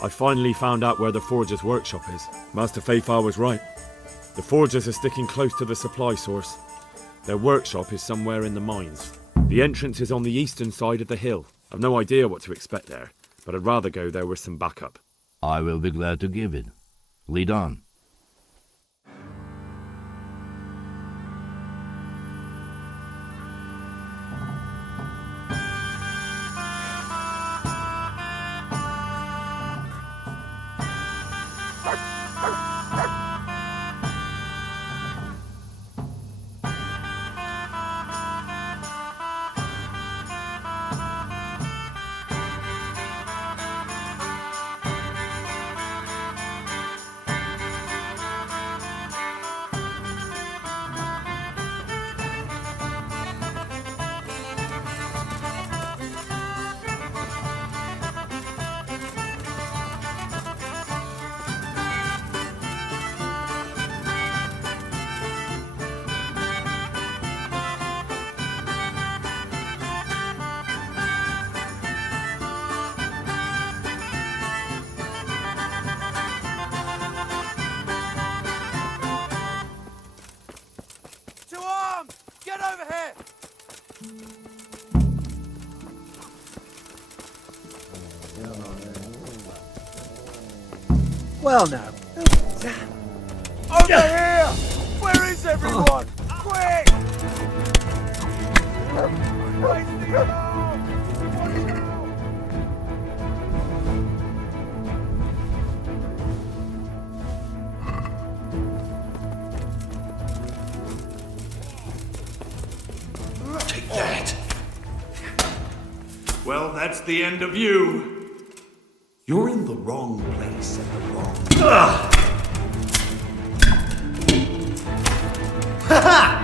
I finally found out where the Forger's workshop is. Master Faithfar was right. The Forgers are sticking close to the supply source. Their workshop is somewhere in the mines. The entrance is on the eastern side of the hill. I've no idea what to expect there, but I'd rather go there with some backup. I will be glad to give it. Lead on. Get over here! Well now. Over here! Where is everyone? Quick! Wasting it all! What is it? Take that. Well, that's the end of you. You're in the wrong place at the wrong time. Ha ha!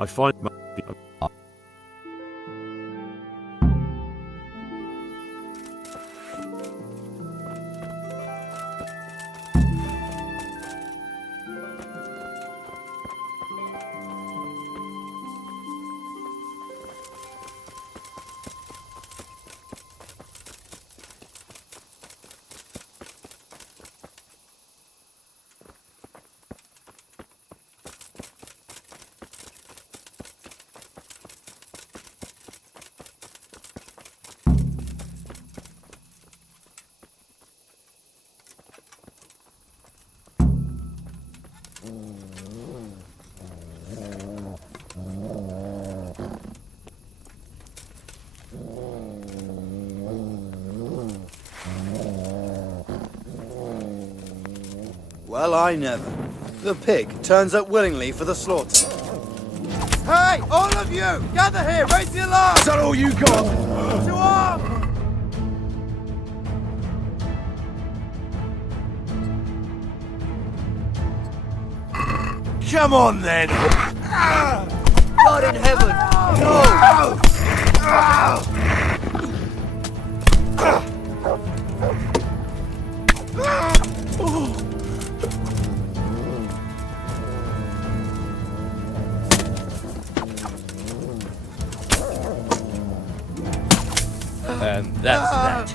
I find Well, I never. The pig turns up willingly for the slaughter. Hey, all of you! Gather here! Raise the alarm! Is that all you got? To arms! Come on then! God in heaven! No! And that's that.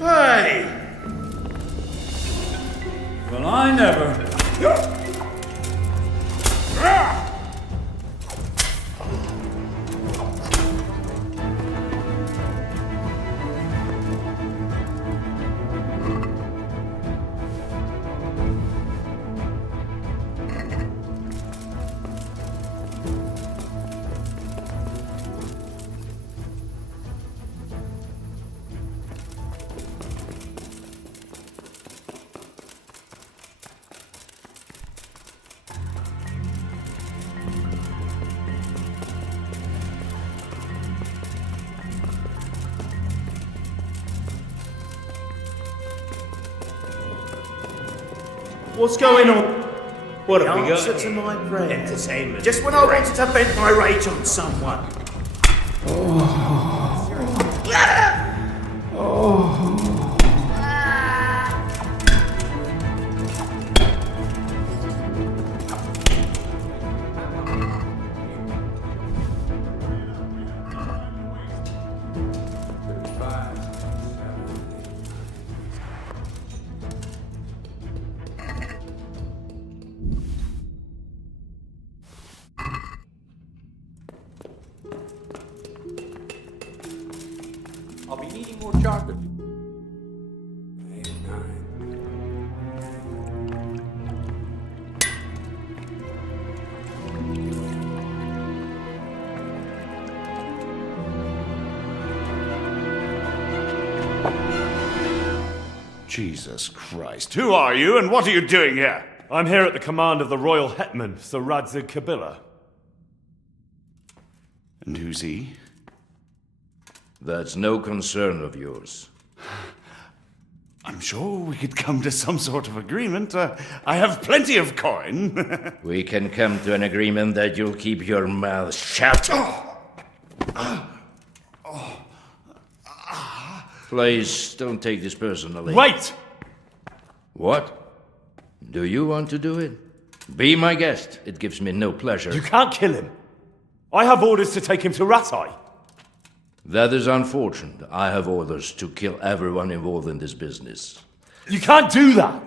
Hey! Well, I never. What's going on? What have we got? Answer to my prayer. Entertainment. Just when I wanted to vent my rage on someone. I'll be needing more chocolate. Jesus Christ. Who are you and what are you doing here? I'm here at the command of the royal hetman, Sir Radzig Kabila. And who's he? That's no concern of yours. I'm sure we could come to some sort of agreement. I have plenty of coin. We can come to an agreement that you'll keep your mouth shut. Please, don't take this personally. Wait! What? Do you want to do it? Be my guest. It gives me no pleasure. You can't kill him. I have orders to take him to Ratai. That is unfortunate. I have orders to kill everyone involved in this business. You can't do that!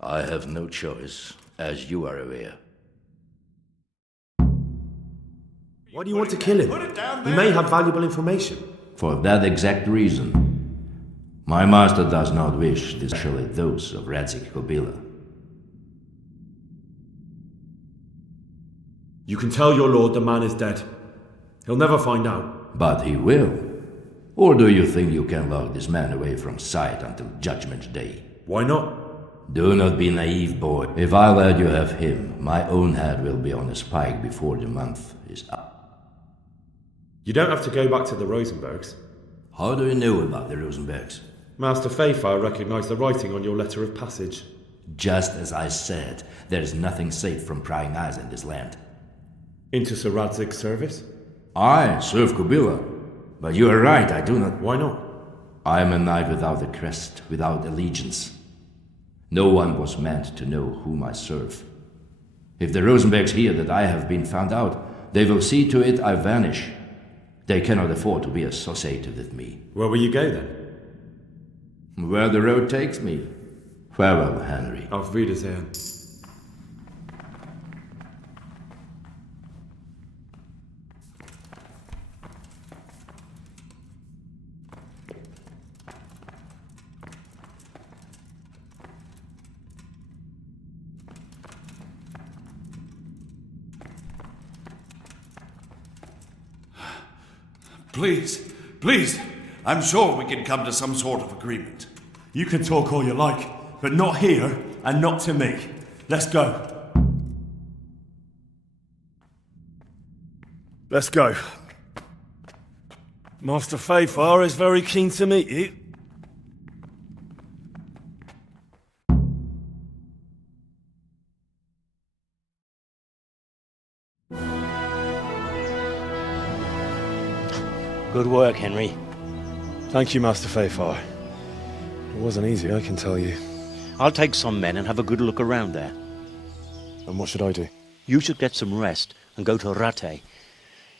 I have no choice, as you are aware. Why do you want to kill him? He may have valuable information. For that exact reason. My master does not wish, especially those of Radzig Kabila. You can tell your lord the man is dead. He'll never find out. But he will. Or do you think you can lock this man away from sight until Judgment Day? Why not? Do not be naive, boy. If I let you have him, my own head will be on a spike before the month is up. You don't have to go back to the Rosenbergs. How do you know about the Rosenbergs? Master Fayfire recognized the writing on your letter of passage. Just as I said, there is nothing safe from prying eyes in this land. Into Sir Radzig's service? I serve Kabila. But you are right, I do not. Why not? I am a knight without a crest, without allegiance. No one was meant to know whom I serve. If the Rosenbergs hear that I have been found out, they will see to it I vanish. They cannot afford to be associated with me. Where will you go then? Where the road takes me. Farewell, Henry. Auf Wiedersehen. Please, please. I'm sure we can come to some sort of agreement. You can talk all you like, but not here and not to me. Let's go. Let's go. Master Fayfar is very keen to meet you. Good work, Henry. Thank you, Master Fayfar. It wasn't easy, I can tell you. I'll take some men and have a good look around there. And what should I do? You should get some rest and go to Rate.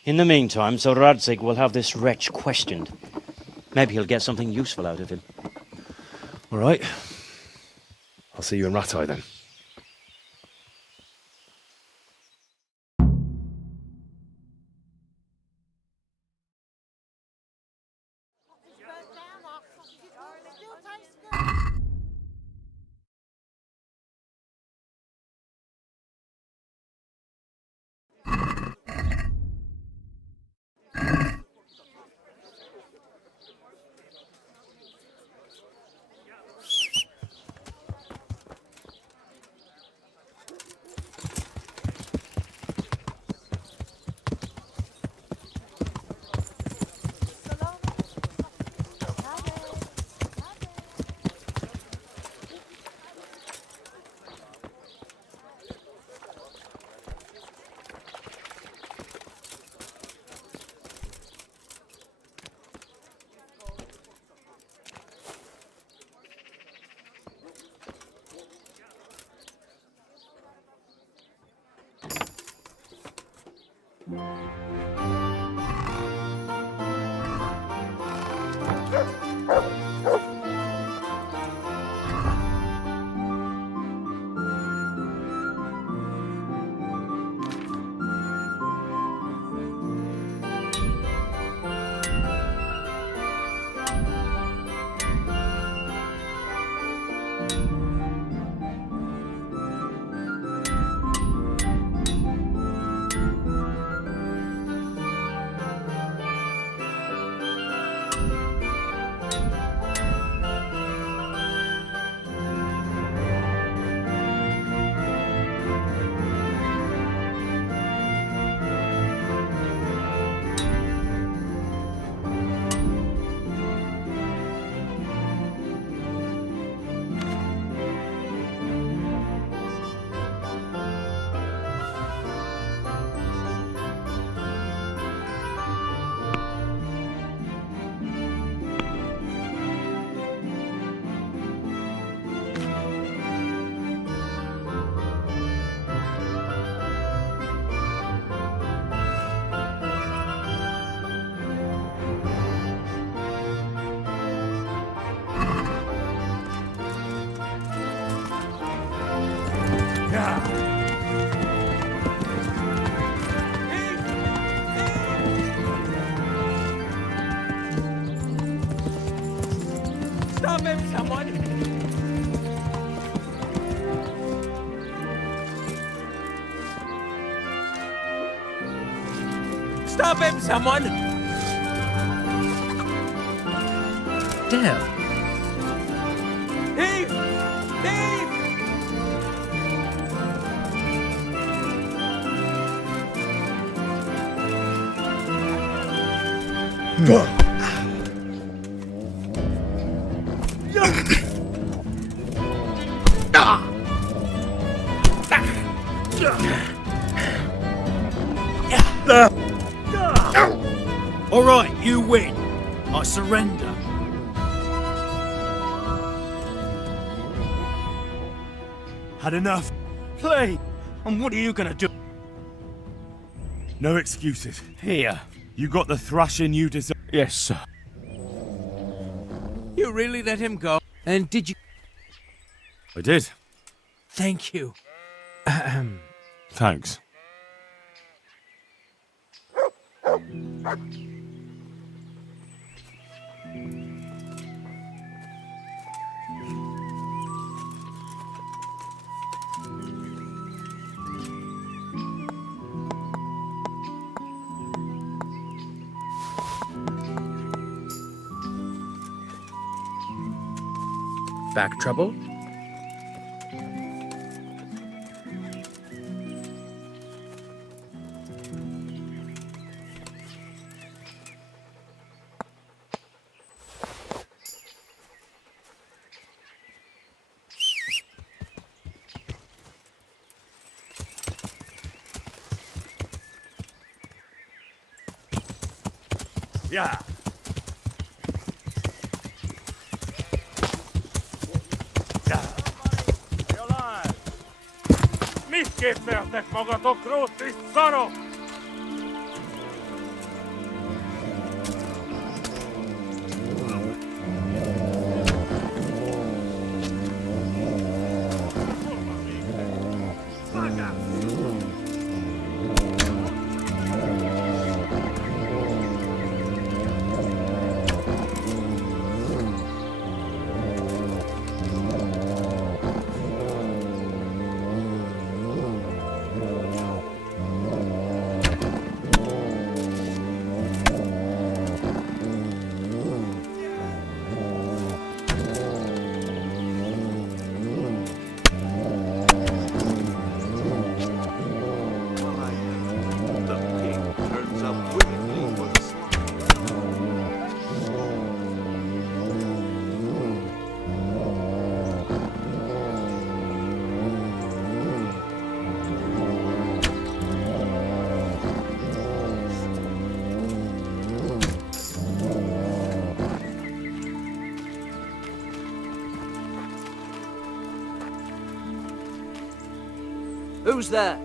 In the meantime, Sir Radzig will have this wretch questioned. Maybe he'll get something useful out of him. All right. I'll see you in Ratai then. Stop him, someone! Stop him, someone! Damn. Thief! Thief! All right, you win. I surrender. Had enough. Play. And what are you gonna do? No excuses. Here. You got the thrashing you deserve. Yes, sir. You really let him go? And did you... I did. Thank you. Thanks. Back trouble? Ja. Ja. Jollain! Miski peatek magatok kruutis sano! Who's there?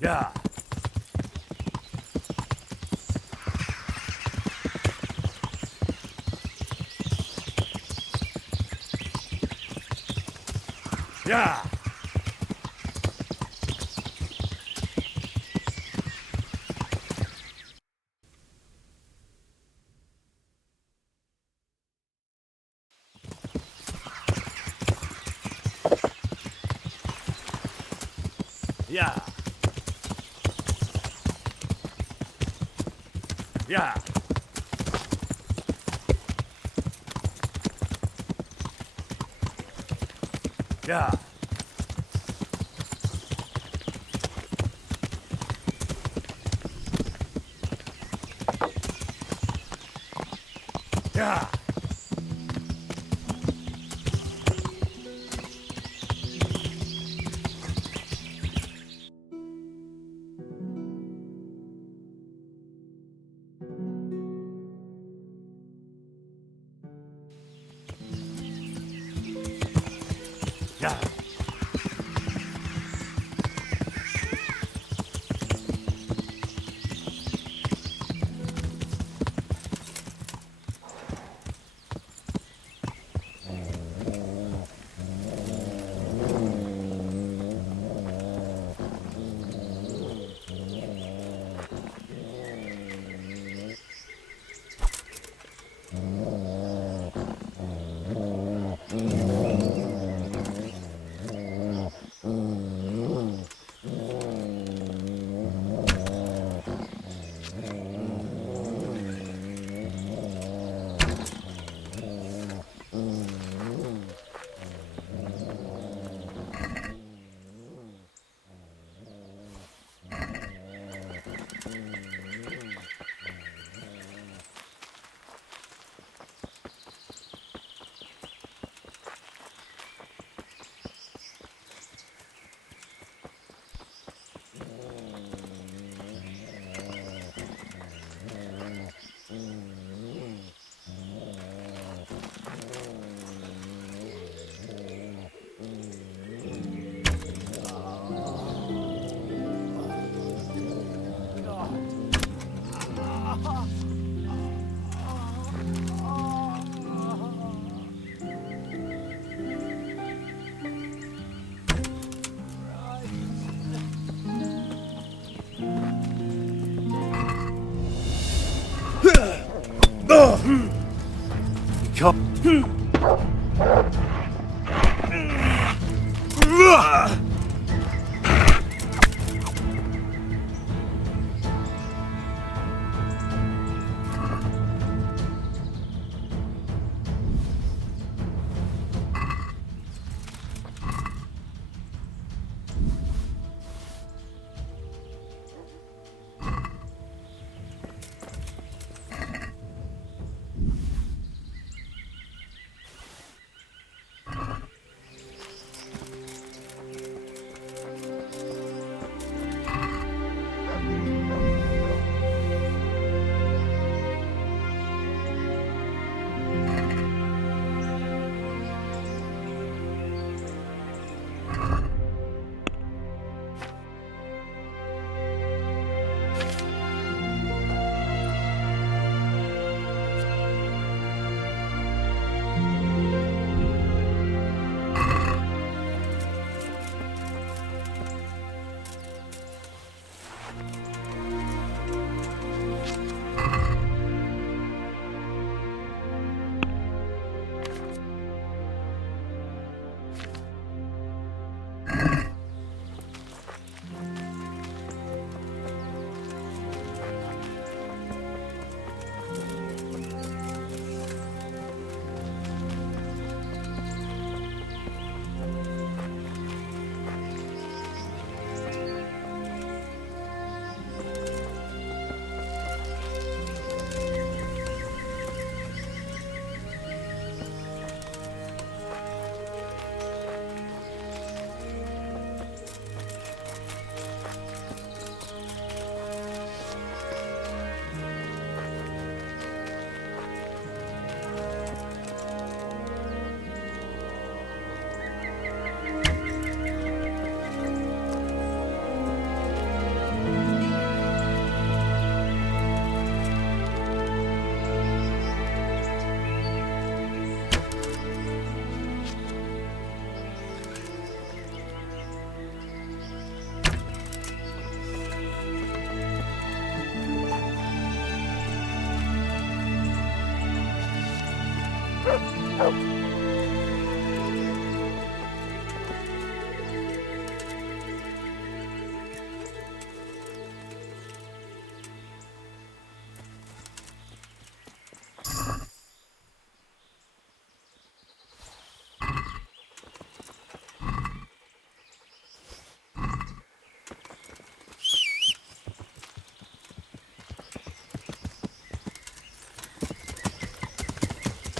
Yeah. Yeah. Yeah. Yeah. Yeah. Yeah. Yeah.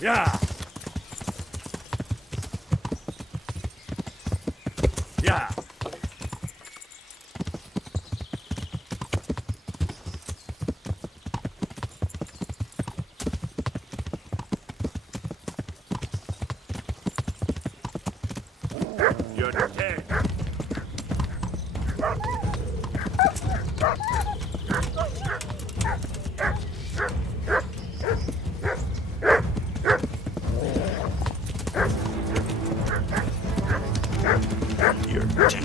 Yeah. Yeah. You're dead. You're dead.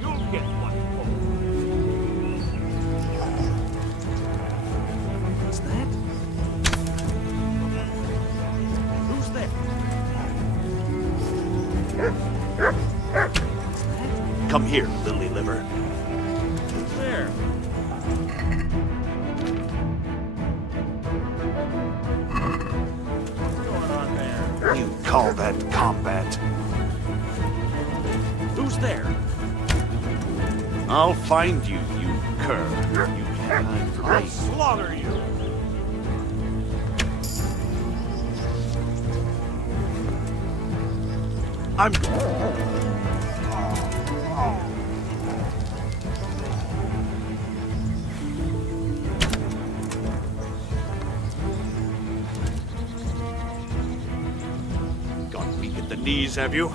You'll get one for What's that? Who's there? What's that? Come here, lily liver. Who's there? What's going on there? You call that combat? Who's there? I'll find you, you cur. You can't hide from me. I'll slaughter you. I'm... Got weak at the knees, have you?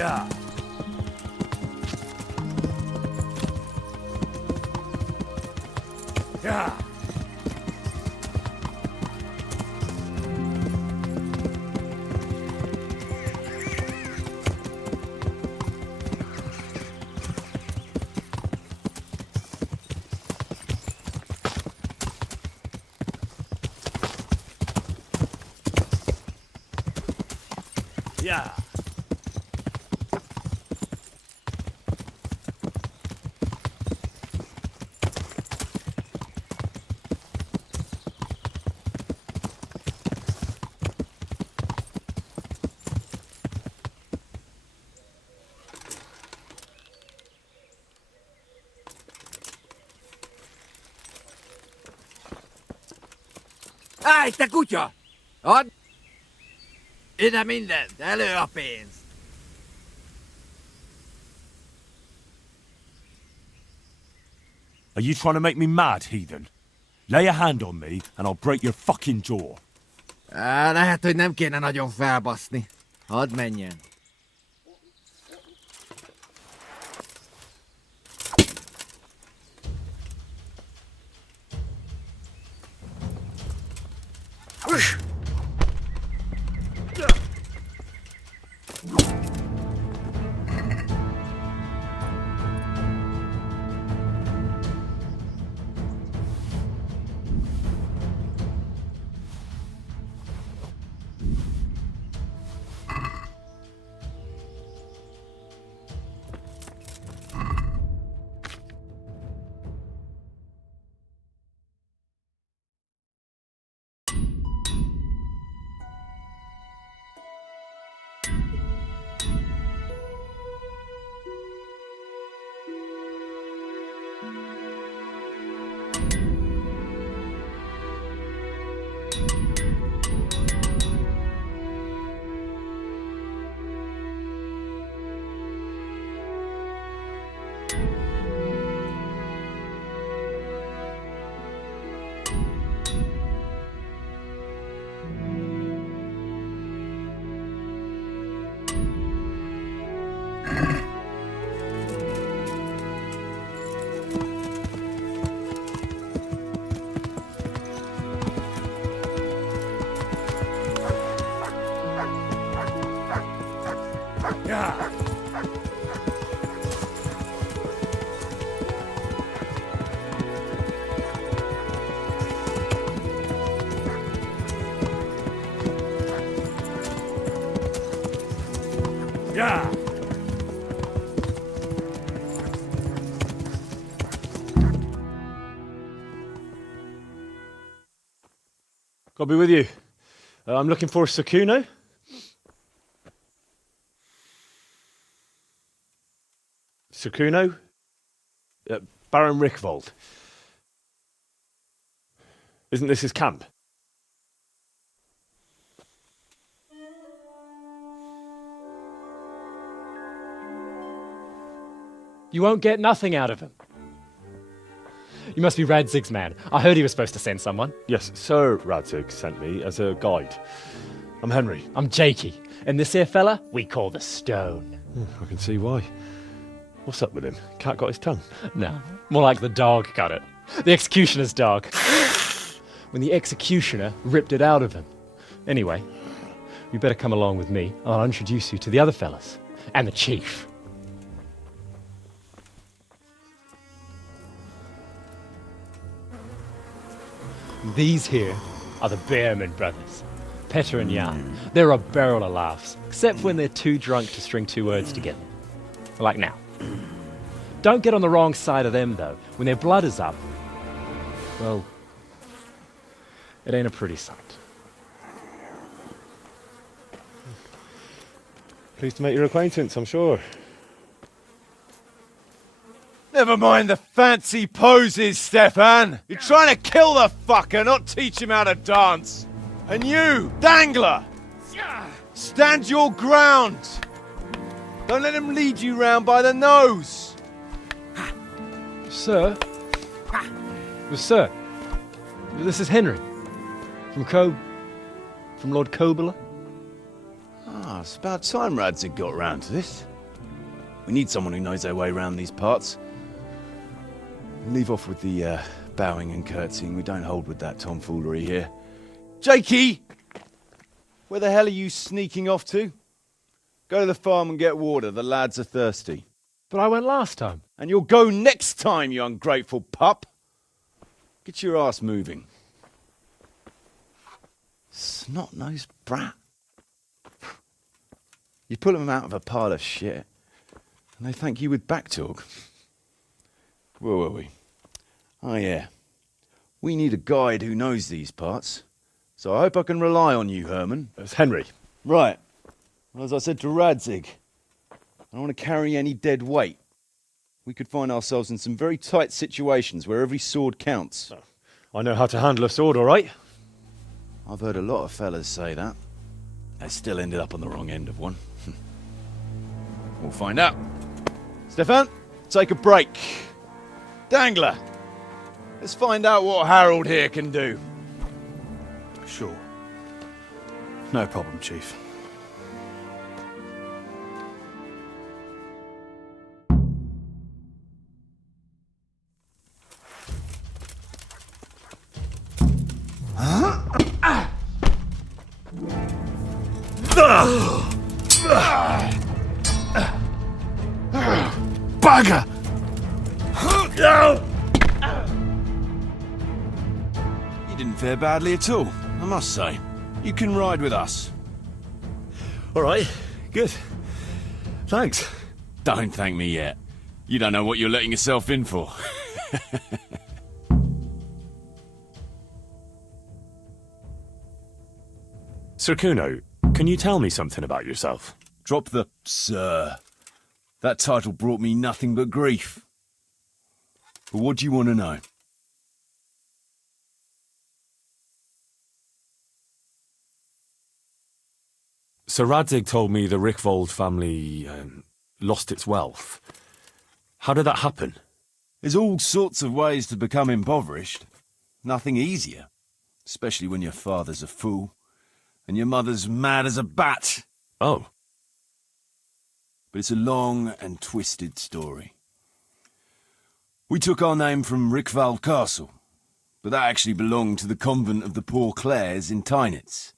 Yeah. Yeah. Yeah. Ai, te kutya! Add... Ide mindent, elő a pénz! Are you trying to make me mad, heathen? Lay a hand on me and I'll break your fucking jaw. Lehet, hogy nem kéne nagyon felbaszni. Hadd menjen. Yeah. I'll be with you. I'm looking for Sakuno. Sakuno? Baron Rickvold. Isn't this his camp? You won't get nothing out of him. You must be Radzig's man. I heard he was supposed to send someone. Yes, Sir Radzig sent me as a guide. I'm Henry. I'm Jakey. And this here fella, we call the Stone. I can see why. What's up with him? Cat got his tongue? No, more like the dog got it. The executioner's dog. When the executioner ripped it out of him. Anyway, you better come along with me. I'll introduce you to the other fellas. And the chief. These here are the Bearman brothers, Petter and Jan. They're a barrel of laughs, except when they're too drunk to string two words together. Like now. Don't get on the wrong side of them, though. When their blood is up, well, it ain't a pretty sight. Pleased to make your acquaintance, I'm sure. Never mind the fancy poses, Stefan. You're trying to kill the fucker, not teach him how to dance. And you, Dangler, stand your ground. Don't let him lead you round by the nose. Sir? Well, sir, this is Henry. From Lord Kobula. Ah, it's about time Radzig got round to this. We need someone who knows their way around these parts. Leave off with the bowing and curtsying. We don't hold with that tomfoolery here. Jakey! Where the hell are you sneaking off to? Go to the farm and get water. The lads are thirsty. But I went last time. And you'll go next time, you ungrateful pup. Get your ass moving. Snot-nosed brat. You pull them out of a pile of shit, and they thank you with back talk. Where were we? Oh yeah. We need a guide who knows these parts. So I hope I can rely on you, Herman. It's Henry. Right. Well, as I said to Radzig, I don't want to carry any dead weight. We could find ourselves in some very tight situations where every sword counts. I know how to handle a sword, all right. I've heard a lot of fellas say that. They still ended up on the wrong end of one. We'll find out. Stefan, take a break. Dangler, let's find out what Harold here can do. Sure. No problem, Chief. Bugger! You didn't fare badly at all, I must say. You can ride with us. All right, good. Thanks. Don't thank me yet. You don't know what you're letting yourself in for. Sir Kuno, can you tell me something about yourself? Drop the sir. That title brought me nothing but grief. But what do you want to know? Sir Radzig told me the Rickvold family lost its wealth. How did that happen? There's all sorts of ways to become impoverished. Nothing easier. Especially when your father's a fool and your mother's mad as a bat. Oh. But it's a long and twisted story. We took our name from Rickvold Castle, but that actually belonged to the convent of the Poor Clares in Tynitz,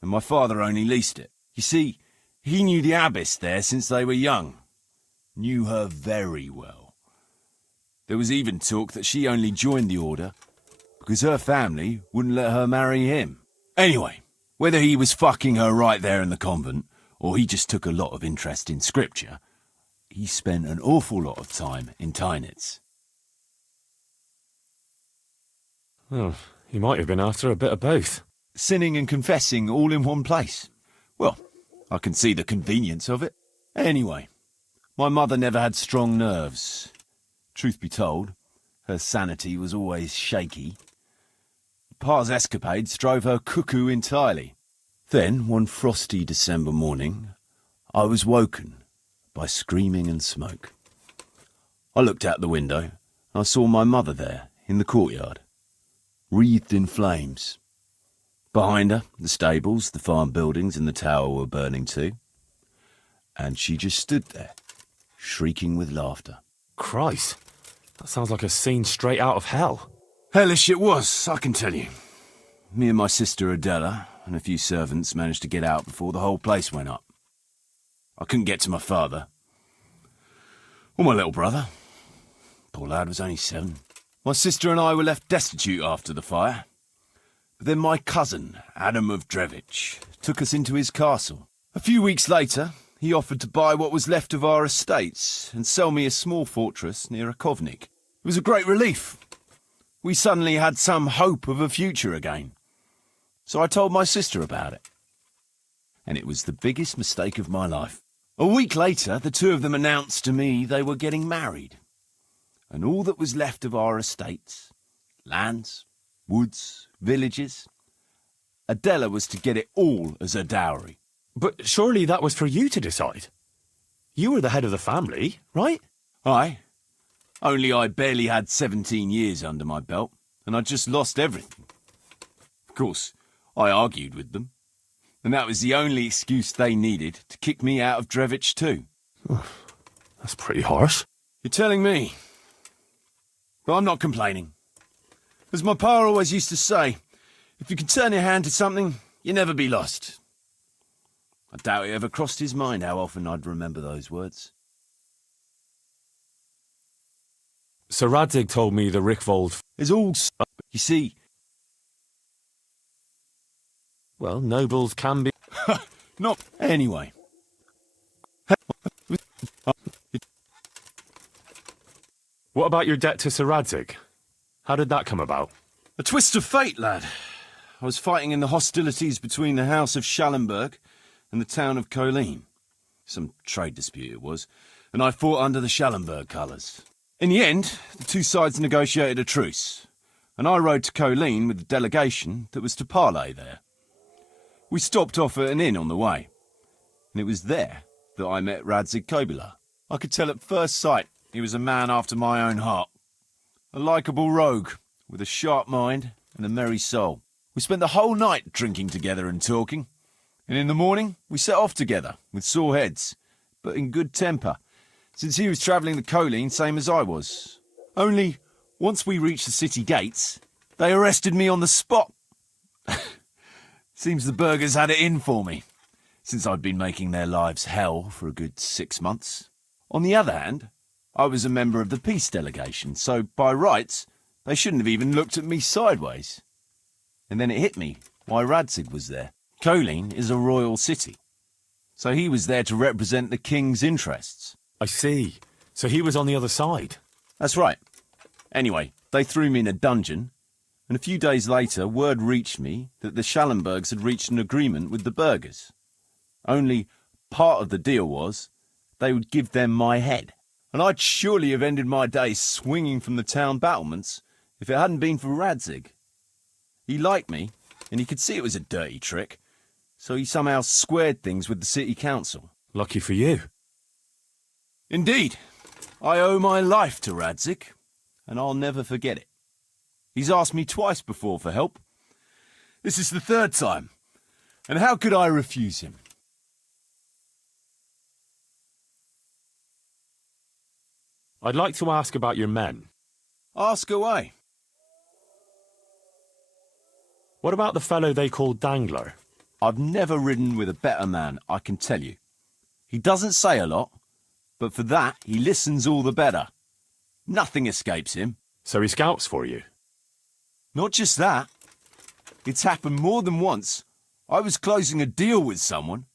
and my father only leased it. You see, he knew the abbess there since they were young. Knew her very well. There was even talk that she only joined the order because her family wouldn't let her marry him. Anyway, whether he was fucking her right there in the convent, or he just took a lot of interest in scripture, he spent an awful lot of time in Tynitz. Oh, he might have been after a bit of both. Sinning and confessing all in one place. Well, I can see the convenience of it. Anyway, my mother never had strong nerves. Truth be told, her sanity was always shaky. Pa's escapades drove her cuckoo entirely. Then, one frosty December morning, I was woken by screaming and smoke. I looked out the window, and I saw my mother there, in the courtyard, wreathed in flames. Behind her, the stables, the farm buildings, and the tower were burning too. And she just stood there, shrieking with laughter. Christ, that sounds like a scene straight out of hell. Hellish it was, I can tell you. Me and my sister Adela and a few servants managed to get out before the whole place went up. I couldn't get to my father. Or my little brother. Poor lad was only 7. My sister and I were left destitute after the fire. But then my cousin, Adam of Drevich, took us into his castle. A few weeks later, he offered to buy what was left of our estates and sell me a small fortress near a Kovnik. It was a great relief. We suddenly had some hope of a future again. So I told my sister about it. And it was the biggest mistake of my life. A week later, the two of them announced to me they were getting married. And all that was left of our estates, lands, woods, villages, Adela was to get it all as a dowry. But surely that was for you to decide. You were the head of the family, right? Aye. Only I barely had 17 years under my belt, and I'd just lost everything. Of course, I argued with them, and that was the only excuse they needed to kick me out of Drevich too. That's pretty harsh. You're telling me. But I'm not complaining. As my pa always used to say, if you can turn your hand to something, you'll never be lost. I doubt it ever crossed his mind how often I'd remember those words. Sir Radzig told me the Rickvold is all... You see... Well, nobles can be... Not... Anyway. What about your debt to Sir Radzig? How did that come about? A twist of fate, lad. I was fighting in the hostilities between the House of Schallenberg and the town of Colleen. Some trade dispute it was, and I fought under the Schallenberg colours. In the end, the two sides negotiated a truce, and I rode to Colleen with the delegation that was to parley there. We stopped off at an inn on the way, and it was there that I met Radzig Kobyla. I could tell at first sight he was a man after my own heart. A likeable rogue, with a sharp mind and a merry soul. We spent the whole night drinking together and talking, And in the morning, we set off together, with sore heads, but in good temper, since he was travelling the Colleen same as I was. Only, once we reached the city gates, they arrested me on the spot. Seems the burghers had it in for me, since I'd been making their lives hell for a good 6 months. On the other hand, I was a member of the peace delegation, so by rights, they shouldn't have even looked at me sideways. And then it hit me why Radzig was there. Colleen is a royal city, so he was there to represent the king's interests. I see. So he was on the other side. That's right. Anyway, they threw me in a dungeon, and a few days later word reached me that the Schallenbergs had reached an agreement with the burghers. Only part of the deal was they would give them my head. And I'd surely have ended my days swinging from the town battlements if it hadn't been for Radzig. He liked me, and he could see it was a dirty trick, so he somehow squared things with the city council. Lucky for you. Indeed. I owe my life to Radzig, and I'll never forget it. He's asked me twice before for help. This is the third time, and how could I refuse him? I'd like to ask about your men. Ask away. What about the fellow they call Dangler? I've never ridden with a better man, I can tell you. He doesn't say a lot, but for that he listens all the better. Nothing escapes him. So he scouts for you? Not just that. It's happened more than once. I was closing a deal with someone,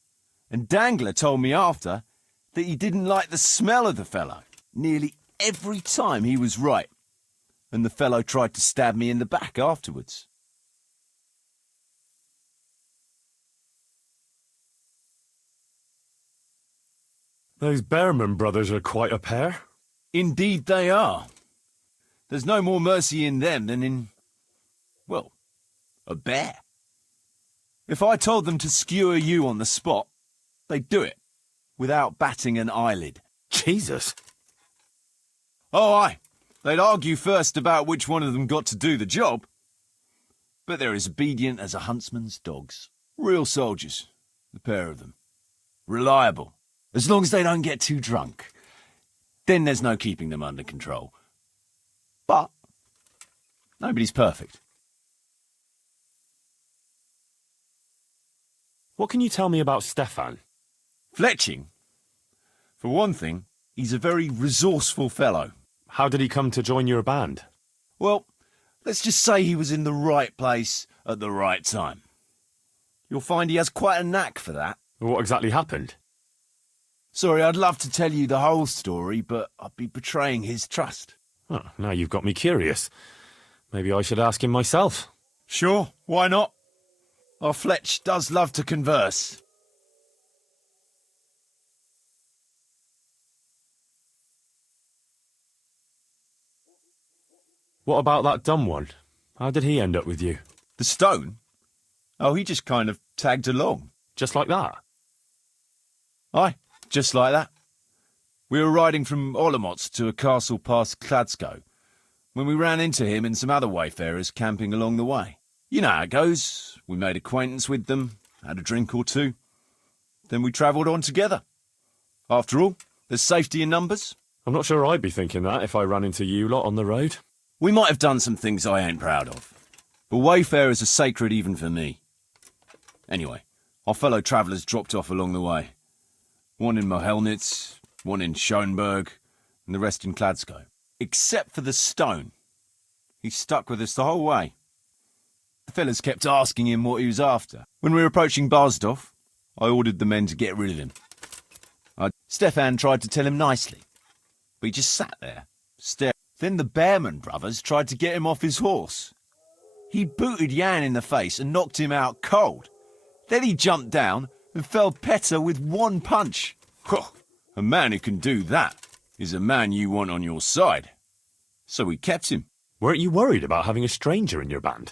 and Dangler told me after that he didn't like the smell of the fellow nearly every time he was right, and the fellow tried to stab me in the back afterwards. Those Behrman brothers are quite a pair. Indeed they are. There's no more mercy in them than in, well, a bear. If I told them to skewer you on the spot, they'd do it, without batting an eyelid. Jesus. Oh, aye. They'd argue first about which one of them got to do the job. But they're as obedient as a huntsman's dogs. Real soldiers, the pair of them. Reliable. As long as they don't get too drunk. Then there's no keeping them under control. But nobody's perfect. What can you tell me about Stefan? Fletching? For one thing, he's a very resourceful fellow. How did he come to join your band? Well, let's just say he was in the right place at the right time. You'll find he has quite a knack for that. What exactly happened? Sorry, I'd love to tell you the whole story, but I'd be betraying his trust. Oh, now you've got me curious. Maybe I should ask him myself. Sure, why not? Our Fletch does love to converse. What about that dumb one? How did he end up with you? The stone? Oh, he just kind of tagged along. Just like that? Aye, just like that. We were riding from Olomouc to a castle past Kladsko, when we ran into him and some other wayfarers camping along the way. You know how it goes. We made acquaintance with them, had a drink or two. Then we travelled on together. After all, there's safety in numbers. I'm not sure I'd be thinking that if I ran into you lot on the road. We might have done some things I ain't proud of, but wayfarers are sacred even for me. Anyway, our fellow travellers dropped off along the way. One in Mohelnitz, one in Schoenberg, and the rest in Kladsko. Except for the stone. He stuck with us the whole way. The fellas kept asking him what he was after. When we were approaching Barsdorf, I ordered the men to get rid of him. Stefan tried to tell him nicely, but he just sat there, staring. Then the Behrman brothers tried to get him off his horse. He booted Jan in the face and knocked him out cold. Then he jumped down and felled Petter with one punch. A man who can do that is a man you want on your side. So we kept him. Weren't you worried about having a stranger in your band?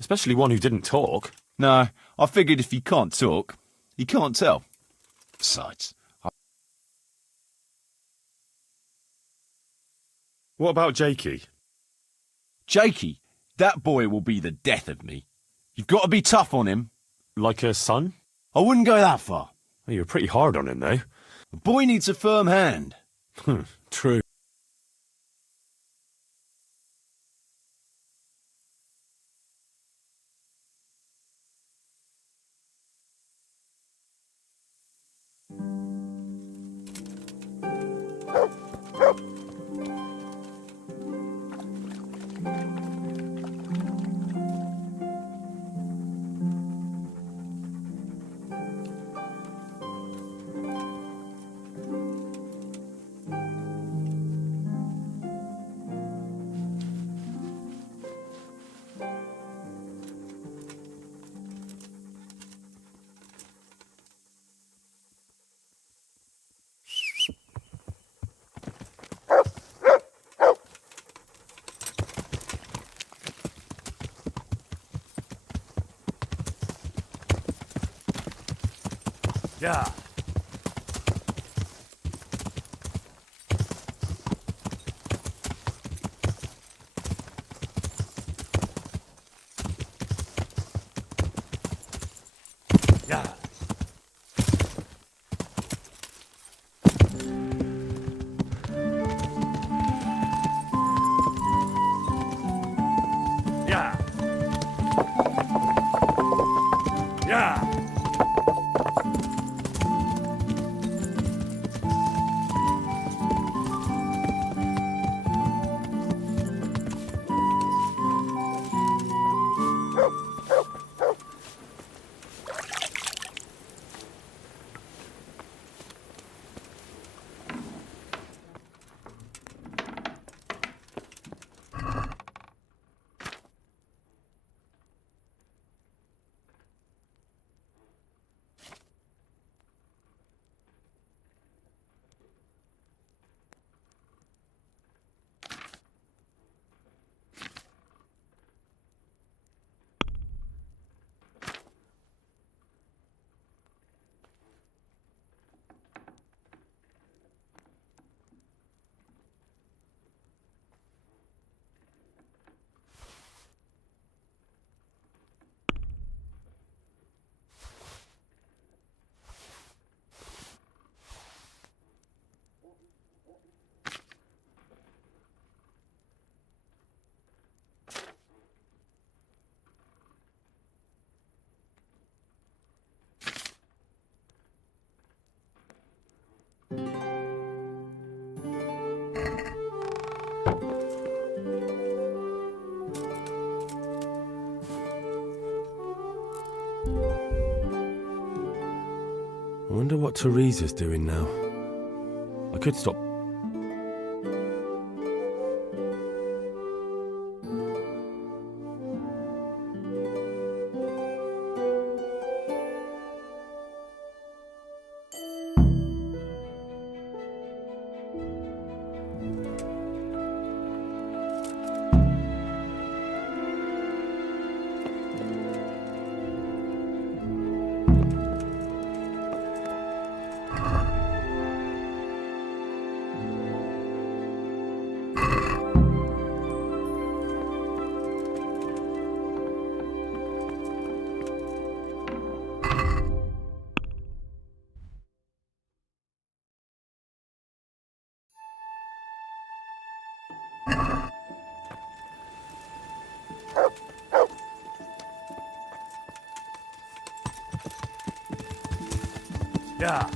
Especially one who didn't talk. No, I figured if he can't talk, he can't tell. Besides, What about Jakey? Jakey, that boy will be the death of me. You've got to be tough on him. Like a son? I wouldn't go that far. Well, you're pretty hard on him, though. The boy needs a firm hand. True. Yeah. Yeah. Yeah. Yeah. I wonder what Teresa's doing now. I could stop. Yeah.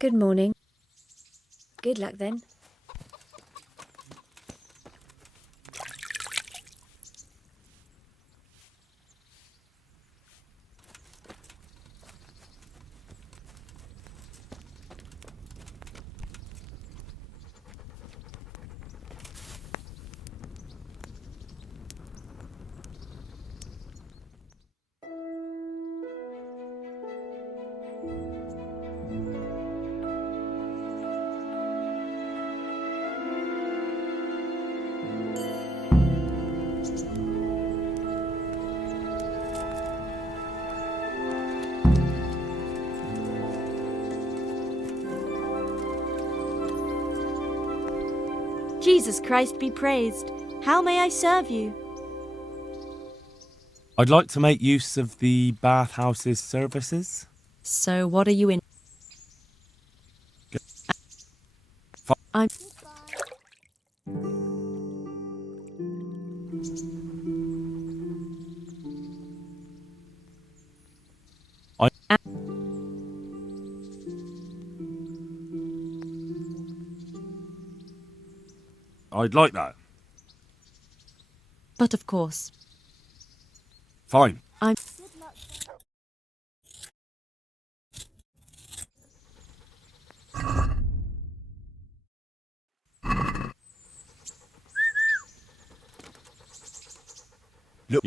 Good morning. Good luck then. Jesus Christ be praised. How may I serve you? I'd like to make use of the bathhouse's services. So what are you in? I'm... I'd like that. But of course. Fine. I'm... Look.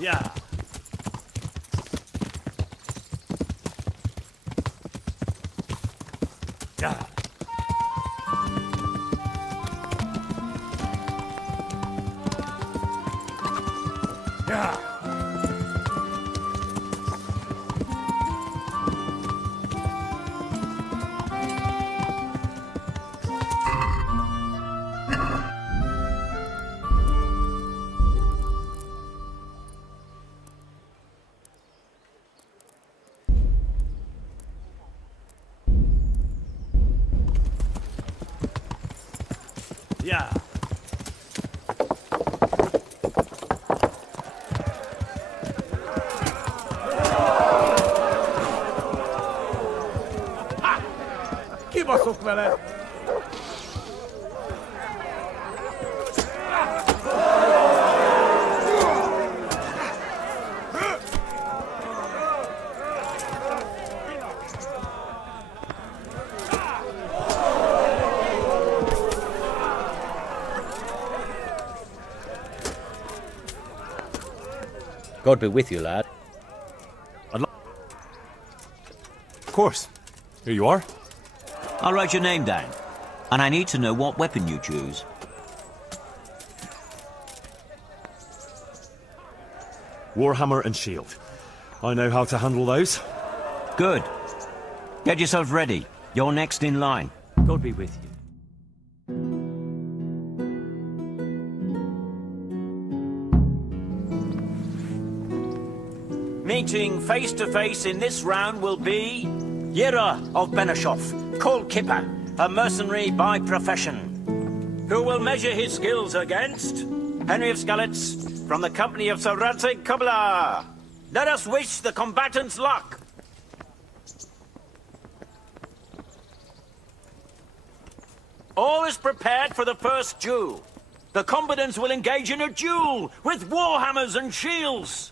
Yeah. Yeah. Yeah. Yeah. Kibaszok vele! God be with you, lad. Of course. Here you are. I'll write your name down, and I need to know what weapon you choose. Warhammer and shield. I know how to handle those. Good. Get yourself ready. You're next in line. God be with you. Meeting face to face in this round will be Yira of Benishov, Cole Kipper, a mercenary by profession, who will measure his skills against Henry of Skalitz from the company of Sir Radzig Kubla. Let us wish the combatants luck. All is prepared for the first duel. The combatants will engage in a duel with warhammers and shields.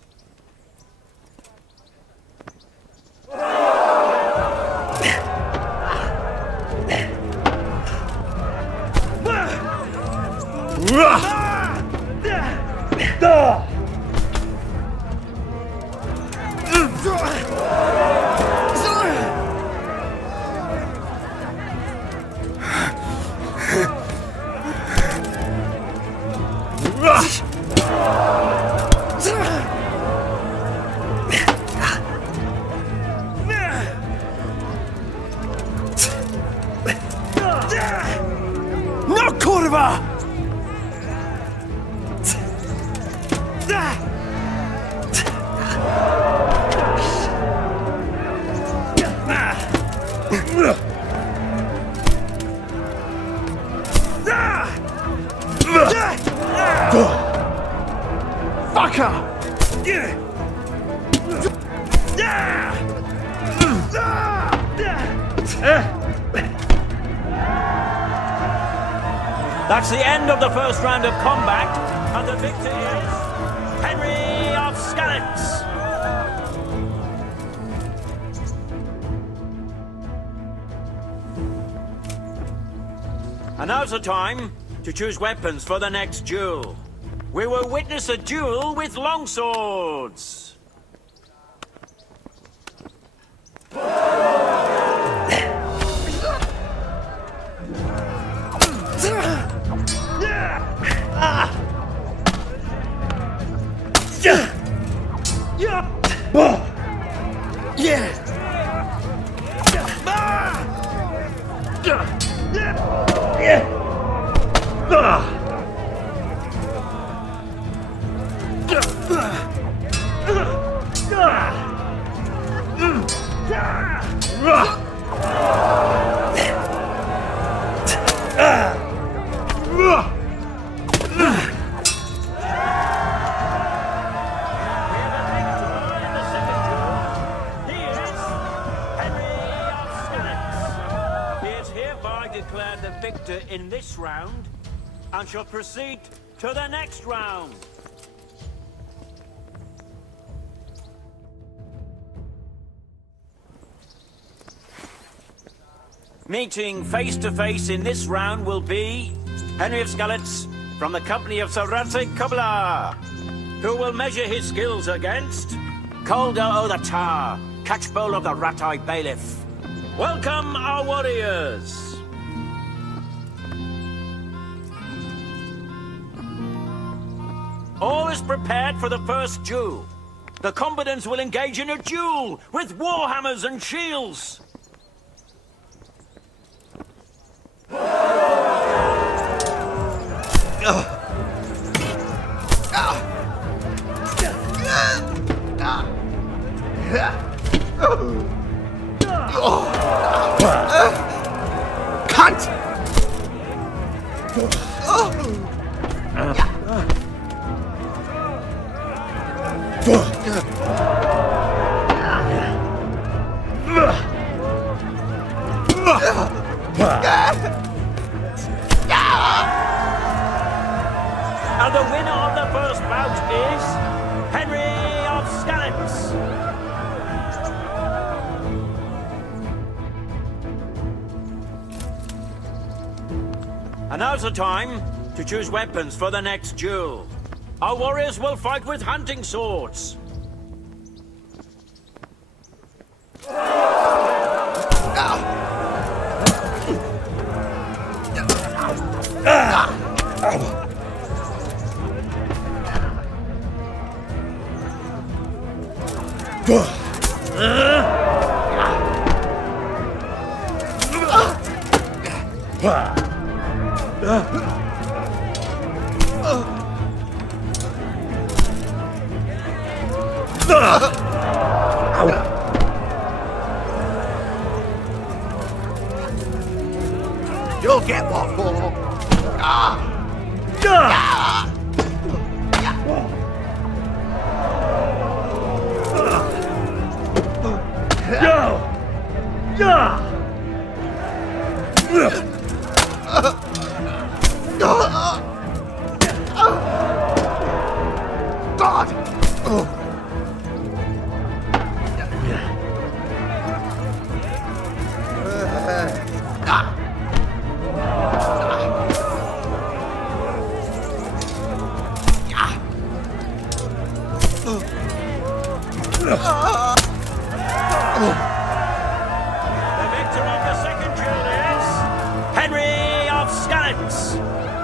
River! Fucker! That's the end of the first round of combat, and the victor is Henry of Skalitz. And now's the time to choose weapons for the next duel. We will witness a duel with longswords. Declared the victor in this round and shall proceed to the next round. Meeting face to face in this round will be Henry of Skalitz from the company of Sir Radzig Kobyla, who will measure his skills against Calder o' the Tar, Catchbowl of the Rat-Eye Bailiff. Welcome, our warriors! All is prepared for the first duel. The combatants will engage in a duel with warhammers and shields. Cunt! And the winner of the first bout is Henry of Skalitz. And now's the time to choose weapons for the next duel. Our warriors will fight with hunting swords. You'll get what for.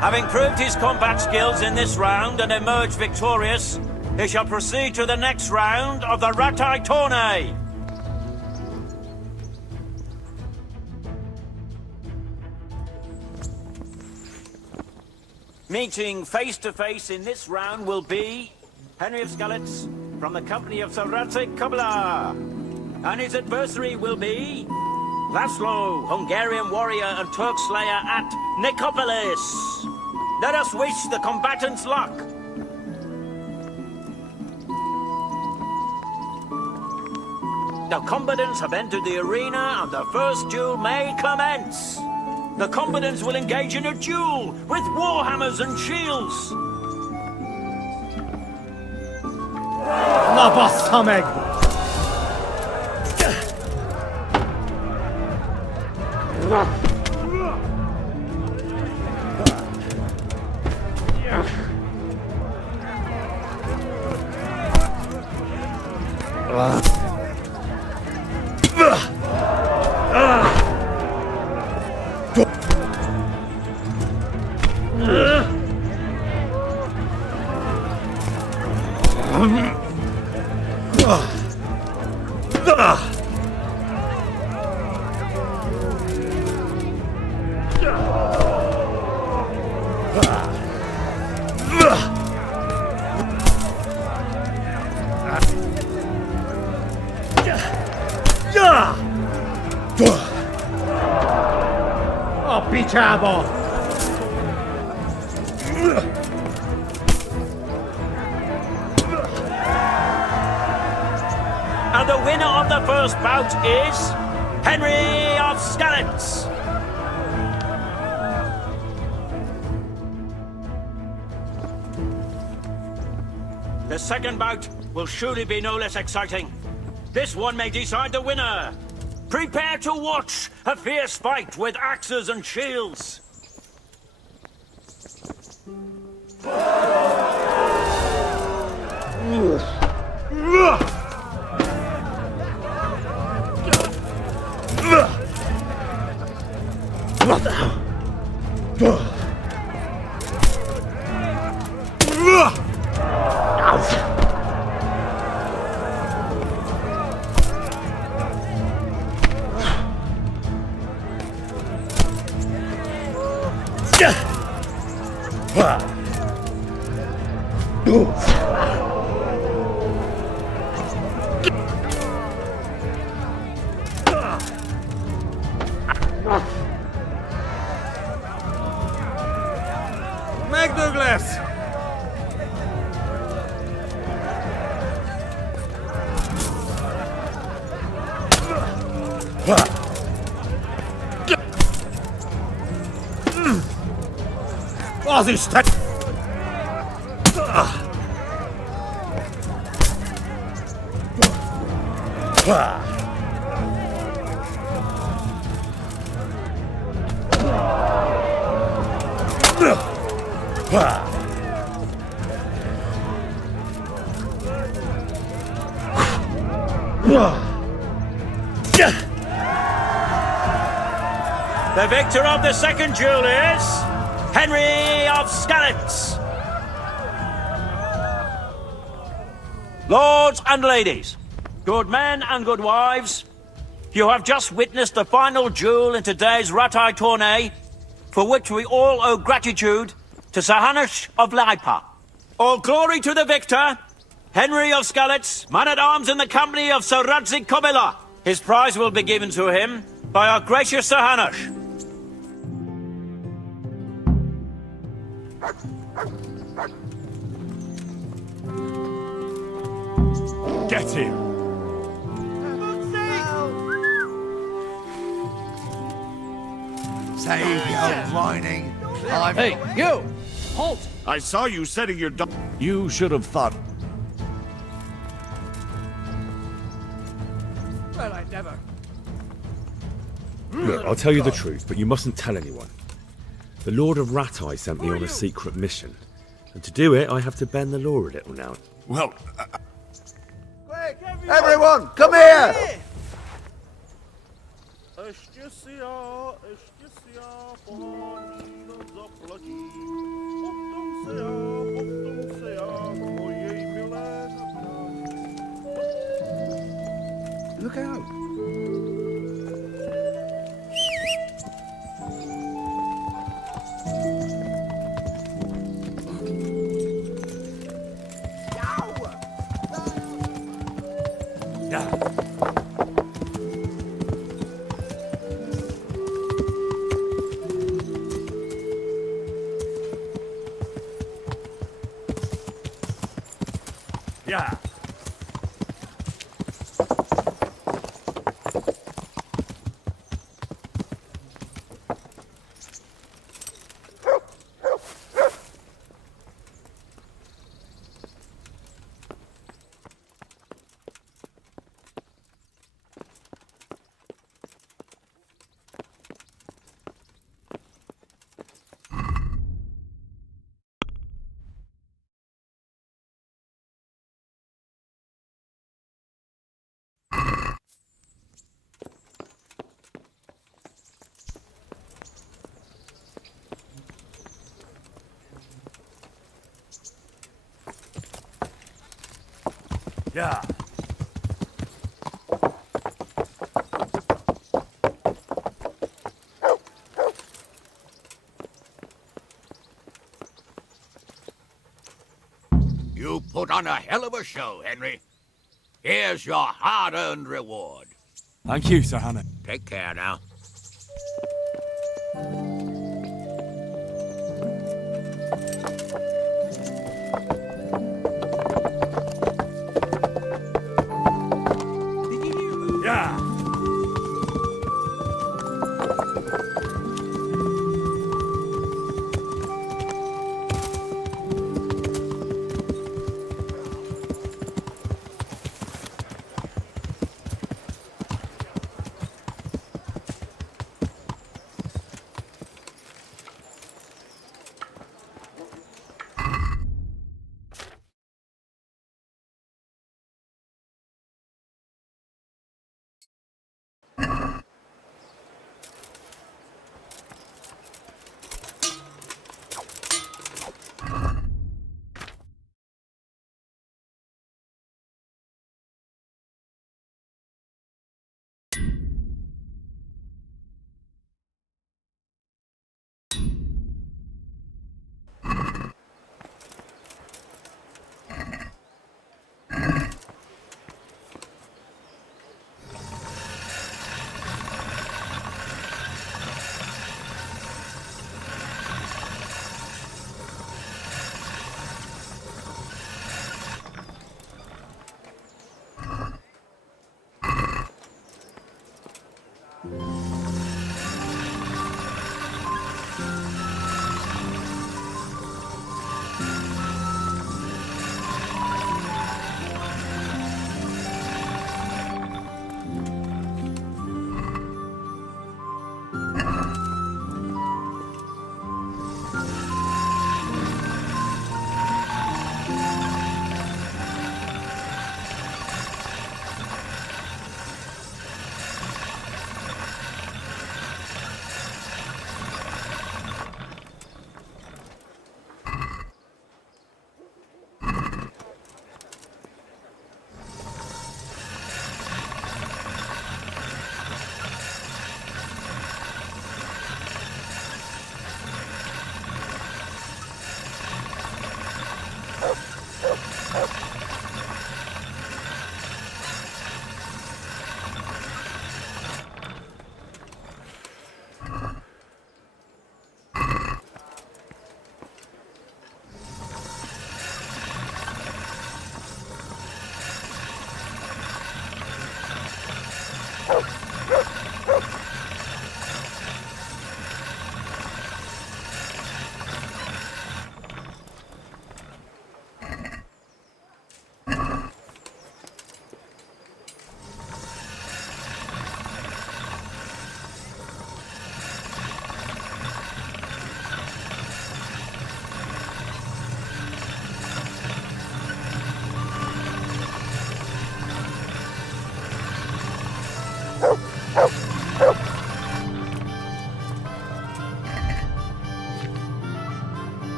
Having proved his combat skills in this round and emerged victorious, he shall proceed to the next round of the Rat-Eye Tourney. Meeting face to face in this round will be Henry of Skalitz from the company of Sir Radzig Kobyla. And his adversary will be Laszlo, Hungarian warrior and Turk slayer at Nicopolis. Let us wish the combatants luck. The combatants have entered the arena and the first duel may commence. The combatants will engage in a duel with warhammers and shields. And the winner of the first bout is Henry of Skalitz. The second bout will surely be no less exciting. This one may decide the winner. Prepare to watch a fierce fight with axes and shields. Meg Douglas! Was ist das? The victor of the second duel is Henry of Skalitz. Lords and ladies, good men and good wives, you have just witnessed the final duel in today's Ratai tourney, for which we all owe gratitude to Sir Hanush of Laipa. All glory to the victor, Henry of Skalitz, man-at-arms in the company of Sir Radzig Kobyla. His prize will be given to him by our gracious Sir Hanush. Get him! Save your whining. Hey, you! Halt! I saw you setting your dog. You should have thought. Well, I never. Look, I'll tell you the truth, but you mustn't tell anyone. The Lord of Ratai sent me on a secret mission. And to do it, I have to bend the law a little now. Well, Quick! Everyone, come here! Look out! Yeah. Yeah. You put on a hell of a show, Henry. Here's your hard-earned reward. Thank you, Sir Hannah. Take care now. Yeah.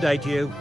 day to you.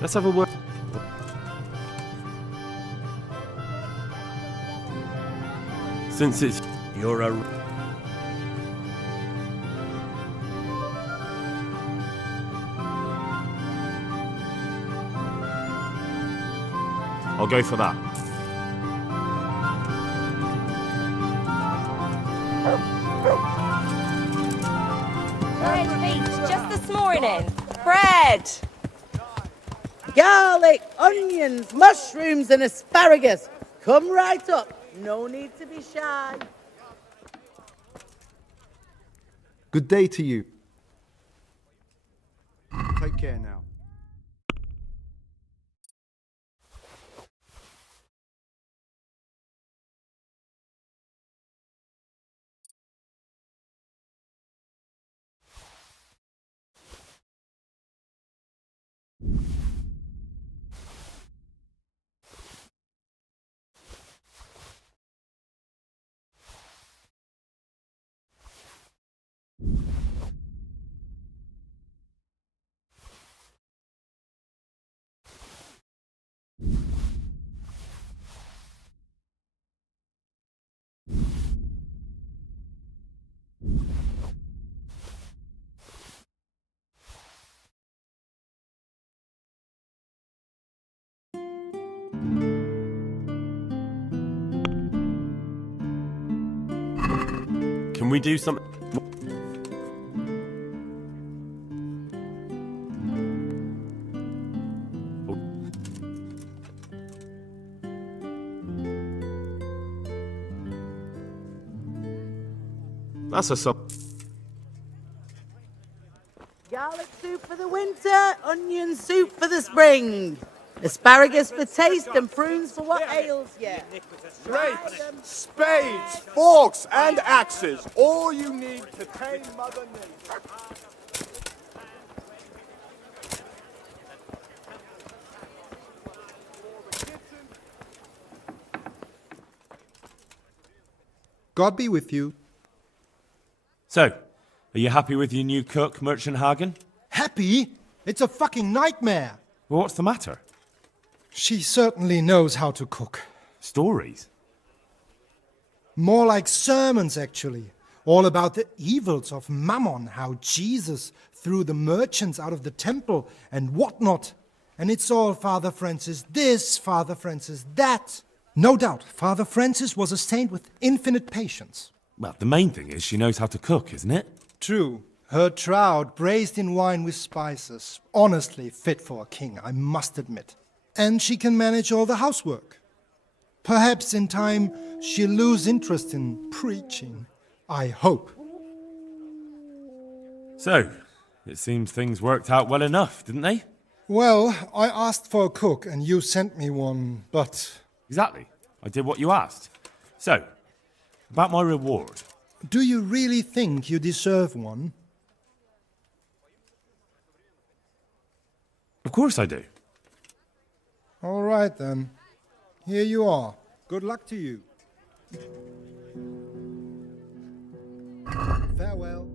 Let's have a word. Since it's... You're a... I'll go for that. Bread meat, just this morning. Bread! Garlic, onions, mushrooms and asparagus. Come right up. No need to be shy. Good day to you. Take care now. Can we do something? That's a sub. Garlic soup for the winter, onion soup for the spring. Asparagus for taste and prunes for what ails you. Rakes, spades, forks, and axes. All you need to tame Mother Nature. God be with you. So, are you happy with your new cook, Merchant Hagen? Happy? It's a fucking nightmare. Well, what's the matter? She certainly knows how to cook. Stories? More like sermons, actually. All about the evils of Mammon, how Jesus threw the merchants out of the temple and whatnot. And it's all Father Francis this, Father Francis that. No doubt, Father Francis was a saint with infinite patience. Well, the main thing is she knows how to cook, isn't it? True. Her trout braised in wine with spices. Honestly fit for a king, I must admit. And she can manage all the housework. Perhaps in time she'll lose interest in preaching. I hope. So, it seems things worked out well enough, didn't they? Well, I asked for a cook and you sent me one, but... Exactly. I did what you asked. So, about my reward. Do you really think you deserve one? Of course I do. All right then. Here you are. Good luck to you. Farewell.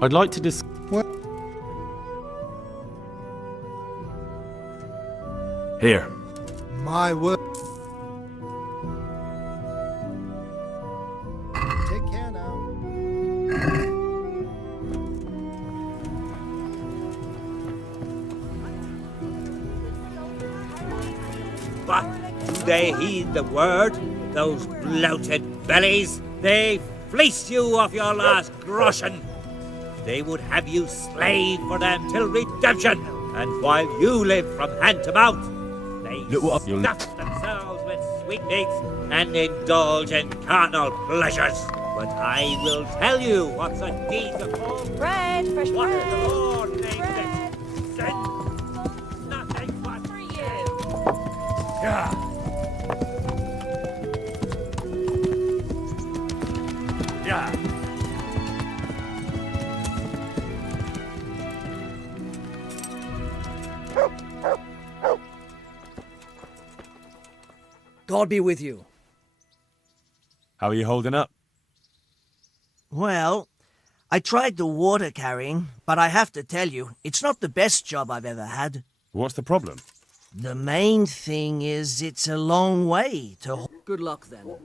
I'd like to discuss... Here. My word. Take care now. What? Do they heed the word? Those bloated bellies? They fleece you of your last groschen. They would have you slave for them till redemption. And while you live from hand to mouth, they stuff themselves with sweetmeats and indulge in carnal pleasures. But I will tell you what's a deed of all. Bread, fresh What bread. the Lord named Bread. it. Sin. Nothing but For you. Yeah. Yeah. God be with you. How are you holding up? Well, I tried the water carrying, but I have to tell you, it's not the best job I've ever had. What's the problem? The main thing is it's a long way to... Good luck, then.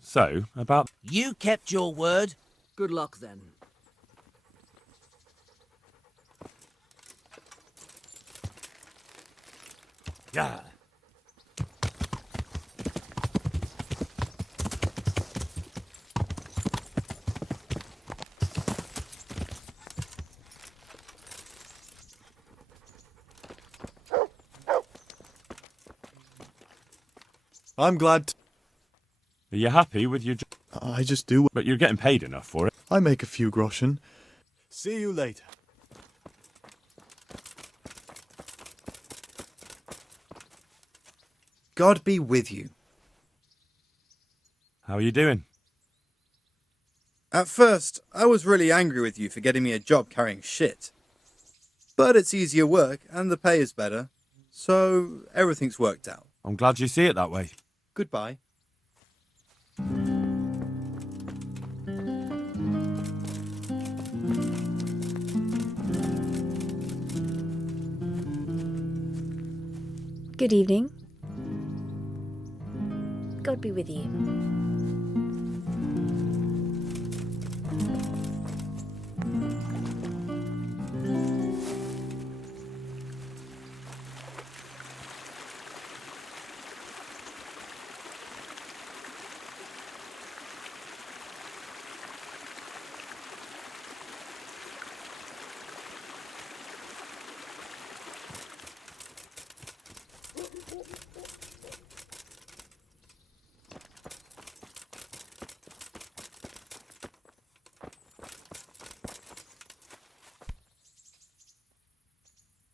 So, about... You kept your word. Good luck, then. Yeah. I'm glad. Are you happy with your job? I just do. But you're getting paid enough for it. I make a few groschen. See you later. God be with you. How are you doing? At first, I was really angry with you for getting me a job carrying shit. But it's easier work and the pay is better, so everything's worked out. I'm glad you see it that way. Goodbye. Good evening. God be with you.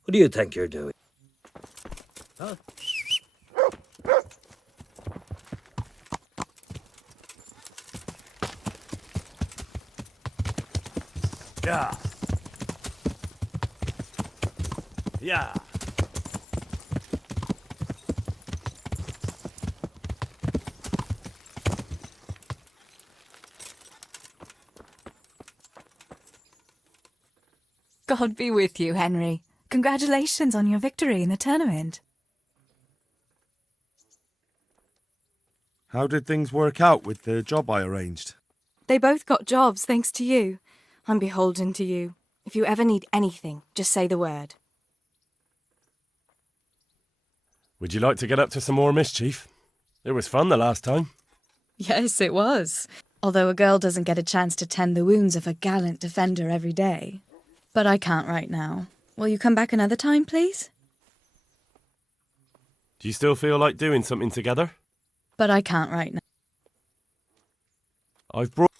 What do you think you're doing? Huh? Yeah. Yeah. God be with you, Henry. Congratulations on your victory in the tournament. How did things work out with the job I arranged? They both got jobs thanks to you. I'm beholden to you. If you ever need anything, just say the word. Would you like to get up to some more mischief? It was fun the last time. Yes, it was. Although a girl doesn't get a chance to tend the wounds of a gallant defender every day. But I can't right now. Will you come back another time, please? Do you still feel like doing something together? But I can't right now. I've brought...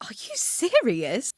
Are you serious?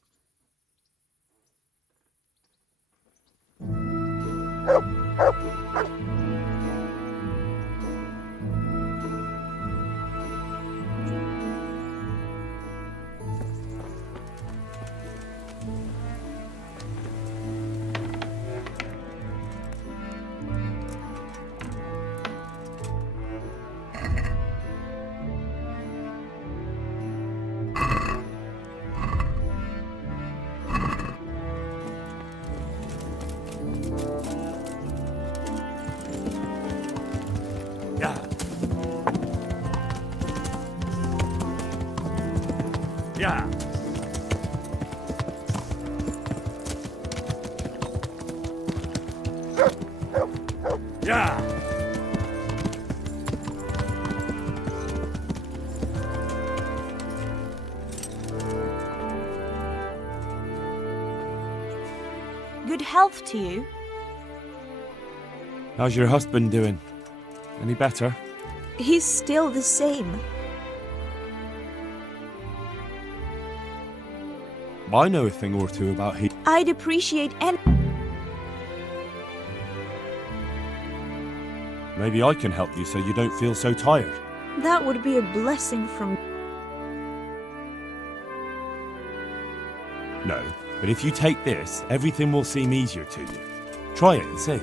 Good health to you. How's your husband doing? Any better? He's still the same. I know a thing or two about he. I'd appreciate any. Maybe I can help you so you don't feel so tired. That would be a blessing from. No, but if you take this, everything will seem easier to you. Try it and see.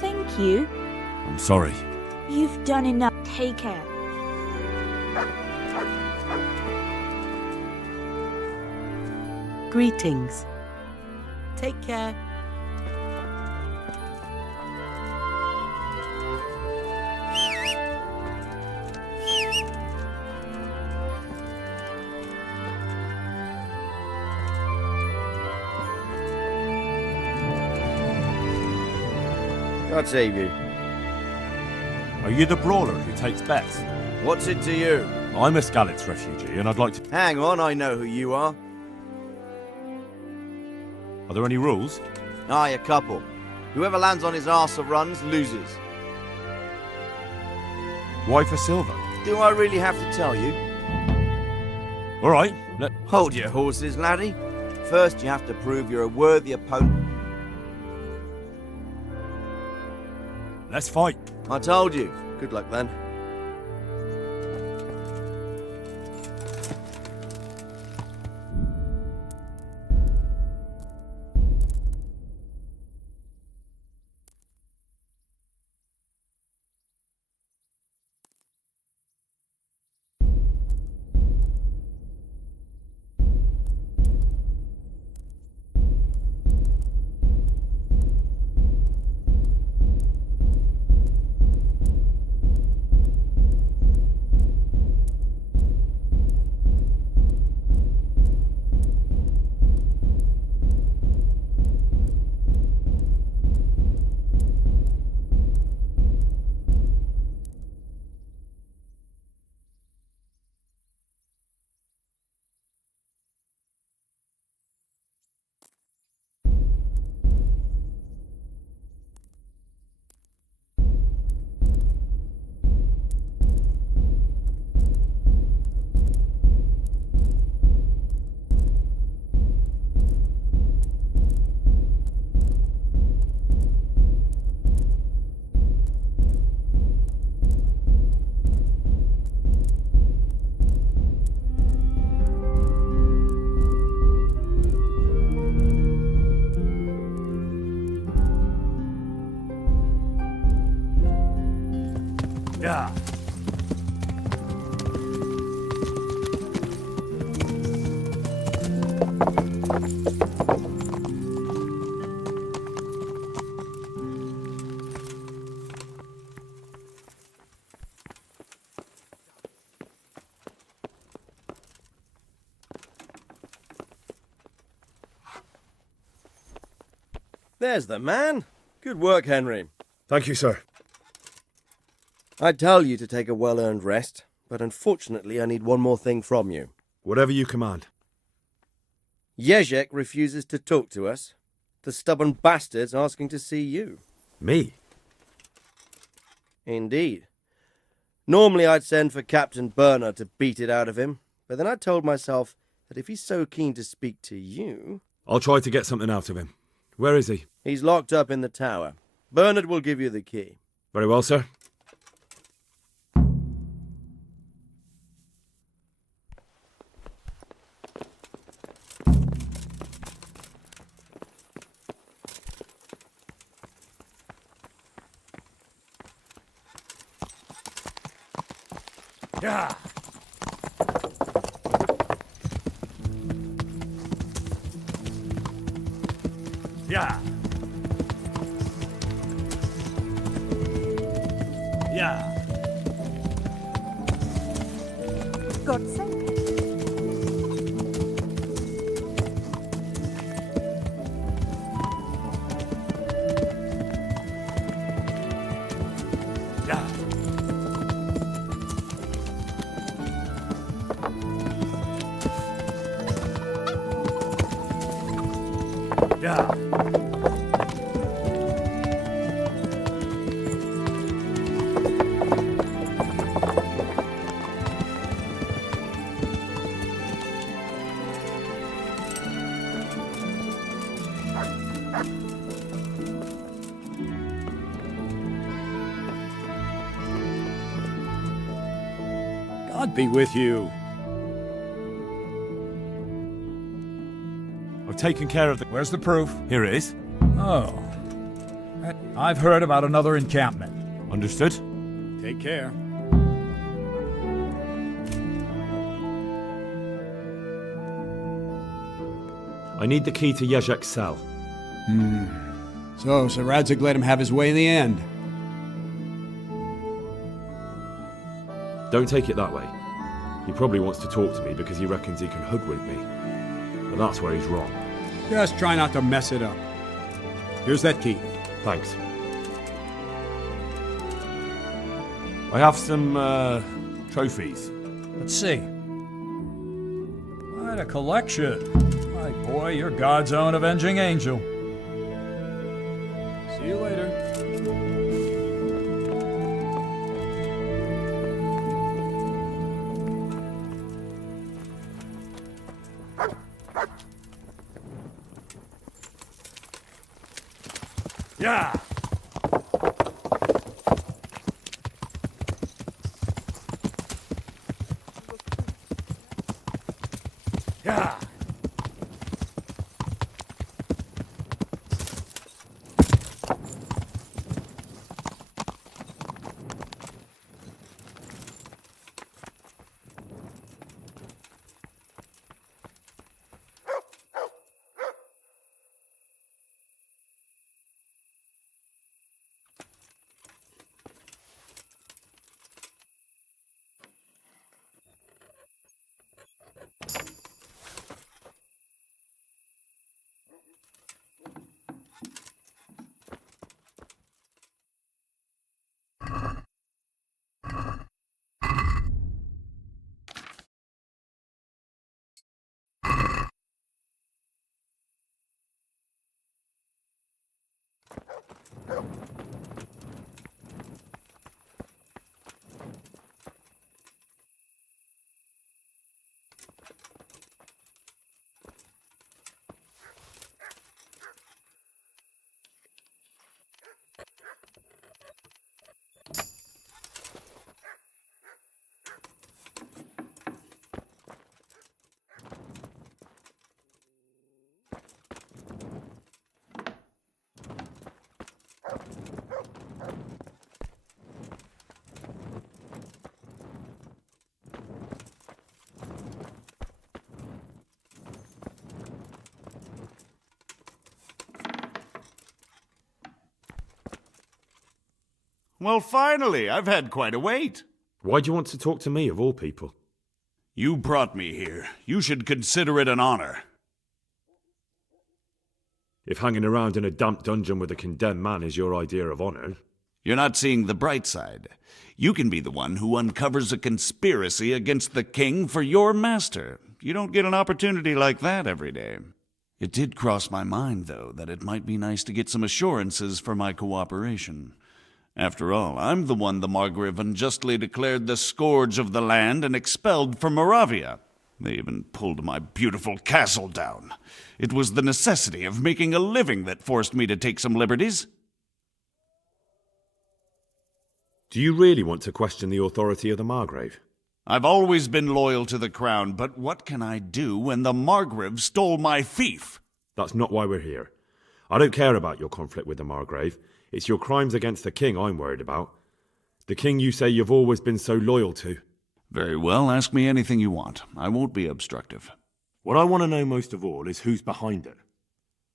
Thank you. I'm sorry. You've done enough. Take care. Greetings. Take care. God save you. Are you the brawler who takes bets? What's it to you? I'm a Skalitz refugee, and I'd like to... Hang on, I know who you are. Are there any rules? Aye, a couple. Whoever lands on his arse or runs, loses. Why for silver? Do I really have to tell you? All right, Hold your horses, laddie. First, you have to prove you're a worthy opponent. Let's fight. I told you. Good luck, then. Yeah. There's the man. Good work, Henry. Thank you, sir. I'd tell you to take a well-earned rest, but unfortunately I need one more thing from you. Whatever you command. Jezek refuses to talk to us. The stubborn bastard's asking to see you. Me? Indeed. Normally I'd send for Captain Bernard to beat it out of him, but then I told myself that if he's so keen to speak to you... I'll try to get something out of him. Where is he? He's locked up in the tower. Bernard will give you the key. Very well, sir. Yeah. Yeah. Yeah. God's sake. Yeah. God be with you. I've taken care of the... Where's the proof? Here it is. Oh. I've heard about another encampment. Understood. Take care. I need the key to Yezhek's cell. So, Sir Radzig let him have his way in the end. Don't take it that way. He probably wants to talk to me because he reckons he can hoodwink me. But that's where he's wrong. Just try not to mess it up. Here's that key. Thanks. I have some, trophies. Let's see. Quite a collection. My boy, you're God's own avenging angel. See you later. Yeah. Yeah. Well, finally, I've had quite a wait. Why do you want to talk to me, of all people? You brought me here. You should consider it an honor. If hanging around in a damp dungeon with a condemned man is your idea of honor... You're not seeing the bright side. You can be the one who uncovers a conspiracy against the king for your master. You don't get an opportunity like that every day. It did cross my mind, though, that it might be nice to get some assurances for my cooperation. After all, I'm the one the Margrave unjustly declared the scourge of the land and expelled from Moravia. They even pulled my beautiful castle down. It was the necessity of making a living that forced me to take some liberties. Do you really want to question the authority of the Margrave? I've always been loyal to the crown, but what can I do when the Margrave stole my fief? That's not why we're here. I don't care about your conflict with the Margrave. It's your crimes against the king I'm worried about. The king you say you've always been so loyal to. Very well, ask me anything you want. I won't be obstructive. What I want to know most of all is who's behind it.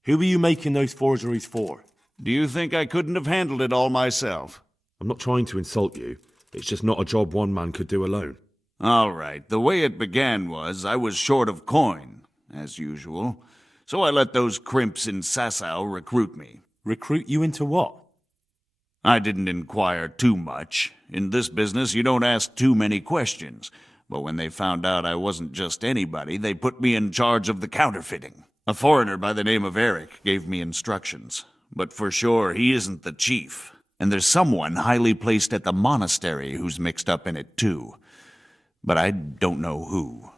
Who are you making those forgeries for? Do you think I couldn't have handled it all myself? I'm not trying to insult you. It's just not a job one man could do alone. All right, the way it began was I was short of coin, as usual. So I let those crimps in Sasau recruit me. Recruit you into what? I didn't inquire too much. In this business, you don't ask too many questions. But when they found out I wasn't just anybody, they put me in charge of the counterfeiting. A foreigner by the name of Eric gave me instructions, but for sure he isn't the chief, and there's someone highly placed at the monastery who's mixed up in it too. But I don't know who.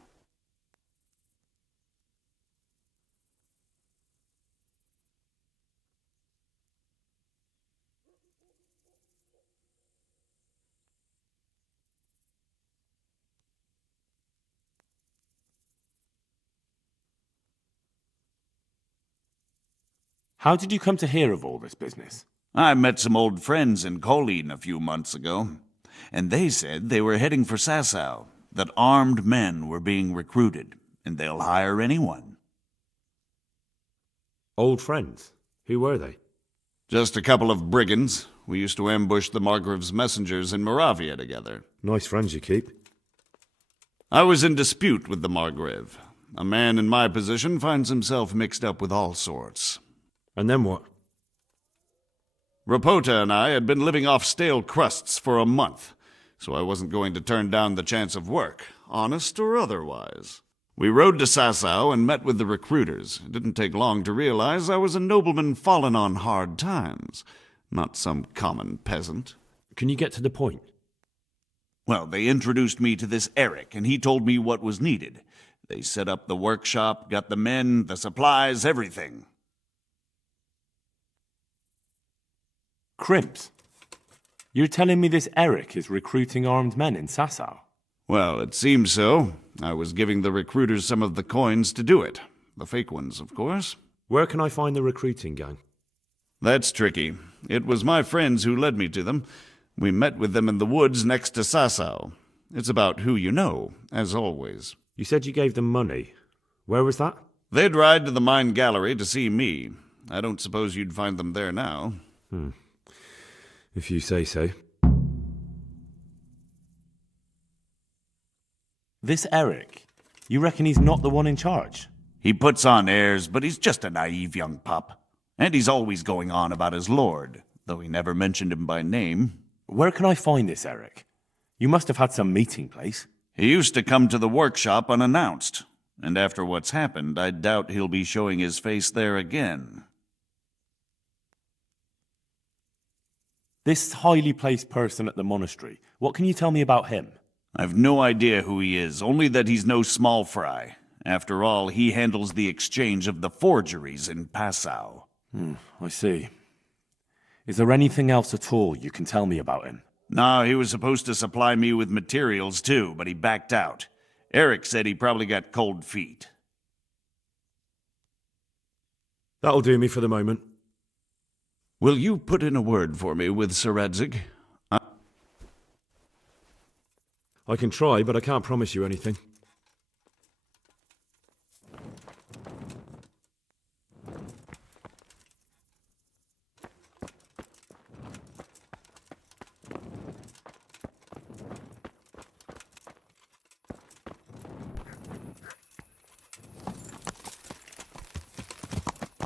How did you come to hear of all this business? I met some old friends in Colleen a few months ago, and they said they were heading for Sasau, that armed men were being recruited, and they'll hire anyone. Old friends? Who were they? Just a couple of brigands. We used to ambush the Margrave's messengers in Moravia together. Nice friends you keep. I was in dispute with the Margrave. A man in my position finds himself mixed up with all sorts. And then what? Rapota and I had been living off stale crusts for a month, so I wasn't going to turn down the chance of work, honest or otherwise. We rode to Sasau and met with the recruiters. It didn't take long to realize I was a nobleman fallen on hard times, not some common peasant. Can you get to the point? Well, they introduced me to this Eric, and he told me what was needed. They set up the workshop, got the men, the supplies, everything. Crimps? You're telling me this Eric is recruiting armed men in Sasau? Well, it seems so. I was giving the recruiters some of the coins to do it. The fake ones, of course. Where can I find the recruiting gang? That's tricky. It was my friends who led me to them. We met with them in the woods next to Sasau. It's about who you know, as always. You said you gave them money. Where was that? They'd ride to the mine gallery to see me. I don't suppose you'd find them there now. If you say so. This Eric, you reckon he's not the one in charge? He puts on airs, but he's just a naive young pup. And he's always going on about his lord, though he never mentioned him by name. Where can I find this Eric? You must have had some meeting place. He used to come to the workshop unannounced, and after what's happened, I doubt he'll be showing his face there again. This highly placed person at the monastery, what can you tell me about him? I've no idea who he is, only that he's no small fry. After all, he handles the exchange of the forgeries in Passau. I see. Is there anything else at all you can tell me about him? No, he was supposed to supply me with materials too, but he backed out. Eric said he probably got cold feet. That'll do me for the moment. Will you put in a word for me with Sir Radzig? I can try, but I can't promise you anything.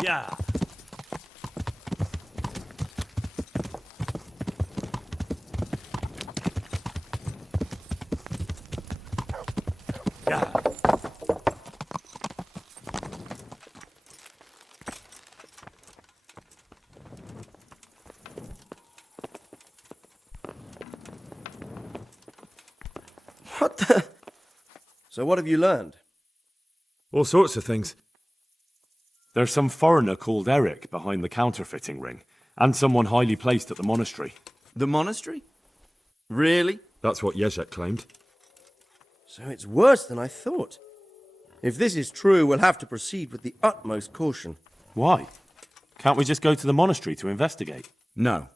Yeah. What the? So what have you learned? All sorts of things. There's some foreigner called Eric behind the counterfeiting ring, and someone highly placed at the monastery. The monastery? Really? That's what Jezek claimed. So it's worse than I thought. If this is true, we'll have to proceed with the utmost caution. Why? Can't we just go to the monastery to investigate? No.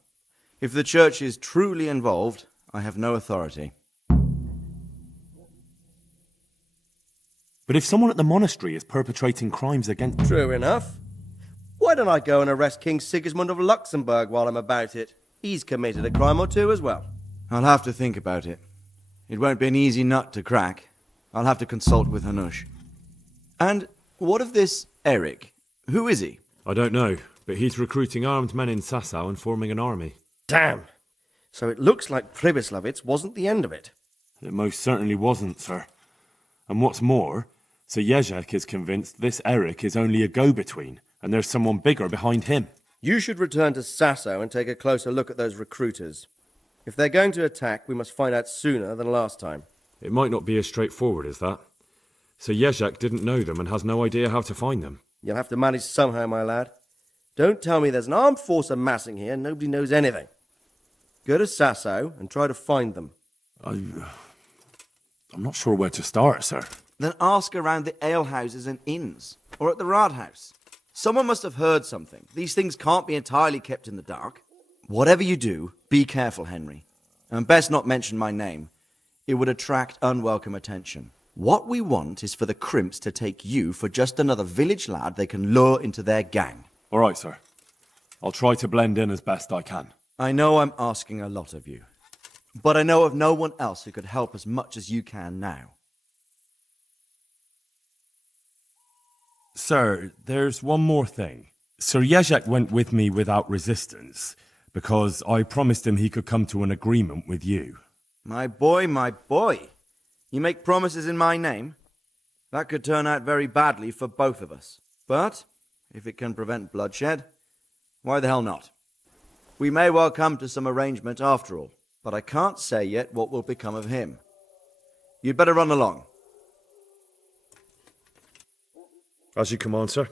If the church is truly involved, I have no authority. But if someone at the monastery is perpetrating crimes against... True enough. Why don't I go and arrest King Sigismund of Luxembourg while I'm about it? He's committed a crime or two as well. I'll have to think about it. It won't be an easy nut to crack. I'll have to consult with Hanush. And what of this Eric? Who is he? I don't know, but he's recruiting armed men in Sasau and forming an army. Damn. So it looks like Pribyslavitz wasn't the end of it. It most certainly wasn't, sir. And what's more, So Jezek is convinced this Eric is only a go-between, and there's someone bigger behind him. You should return to Sasso and take a closer look at those recruiters. If they're going to attack, we must find out sooner than last time. It might not be as straightforward as that. So Jezek didn't know them and has no idea how to find them. You'll have to manage somehow, my lad. Don't tell me there's an armed force amassing here and nobody knows anything. Go to Sasso and try to find them. I'm not sure where to start, sir. Then ask around the alehouses and inns, or at the Rathaus. Someone must have heard something. These things can't be entirely kept in the dark. Whatever you do, be careful, Henry. And best not mention my name. It would attract unwelcome attention. What we want is for the crimps to take you for just another village lad they can lure into their gang. All right, sir. I'll try to blend in as best I can. I know I'm asking a lot of you, but I know of no one else who could help as much as you can now. Sir, there's one more thing. Sir Jezek went with me without resistance, because I promised him he could come to an agreement with you. My boy, my boy. You make promises in my name? That could turn out very badly for both of us. But, if it can prevent bloodshed, why the hell not? We may well come to some arrangement after all, but I can't say yet what will become of him. You'd better run along. As you command, sir.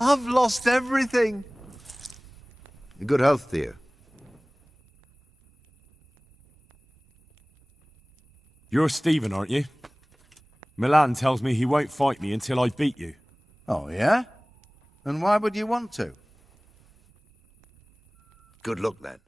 I've lost everything. Good health to you. You're Stephen, aren't you? Milan tells me he won't fight me until I beat you. Oh, yeah? And why would you want to? Good luck, then.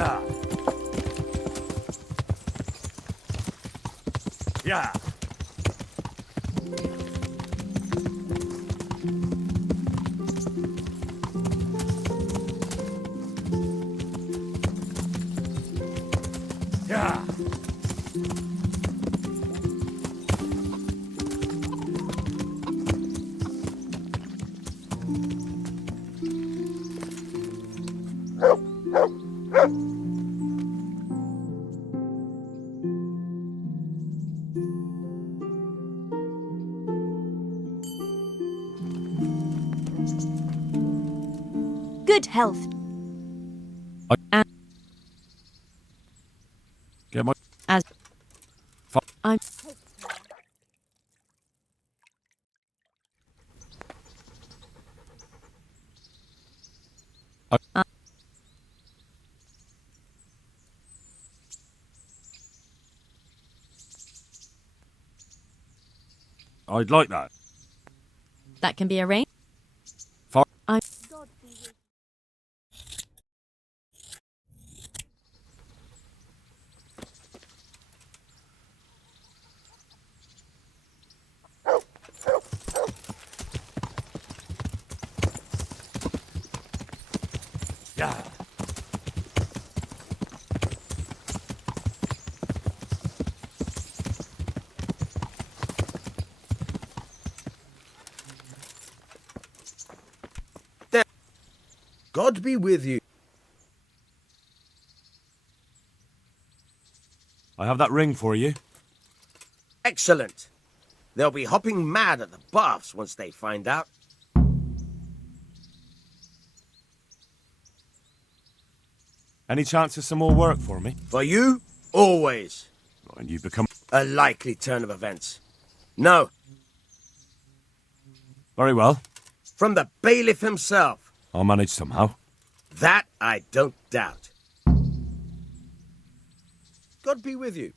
Yeah. Yeah. Yeah. Good health. Get my. As I'm. I'd like that. That can be arranged. I'm. Yeah. God be with you. I have that ring for you. Excellent. They'll be hopping mad at the baths once they find out. Any chance of some more work for me? For you, always. And you become... A likely turn of events. No. Very well. From the bailiff himself. I'll manage somehow. That I don't doubt. God be with you.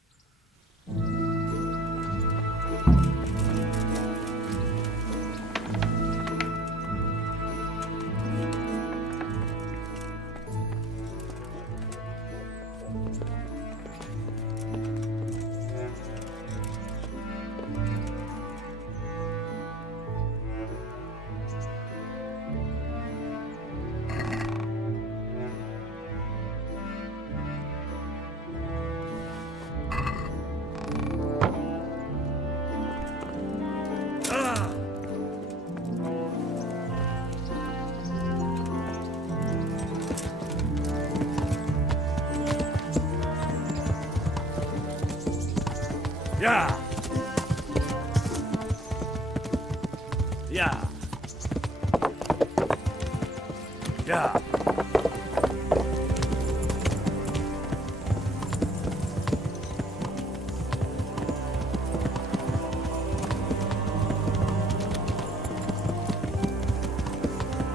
Yeah. Yeah. Yeah.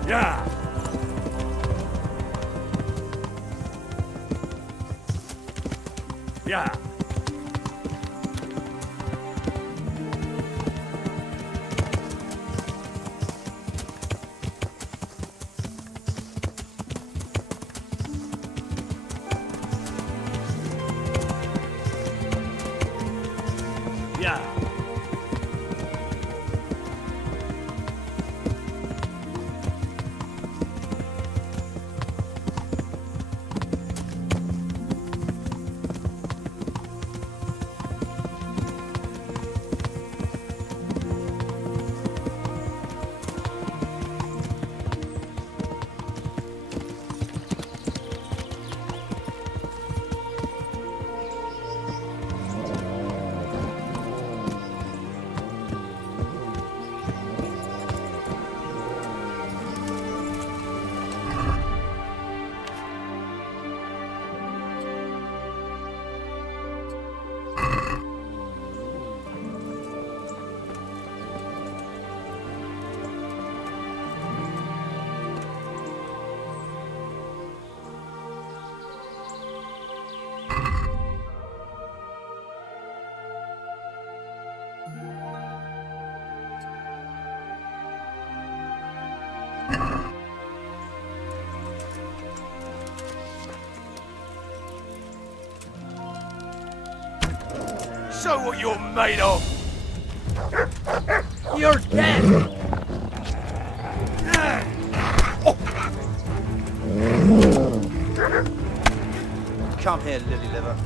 Yeah. Yeah. Yeah. Show what you're made of! You're dead! Come here, lily liver.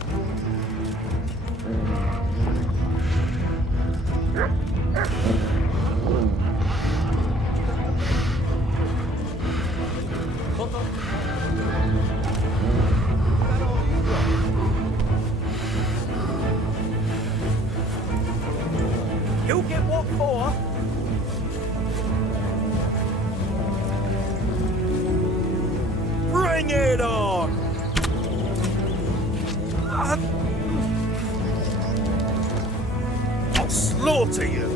You get what for? Bring it on! I'll slaughter you!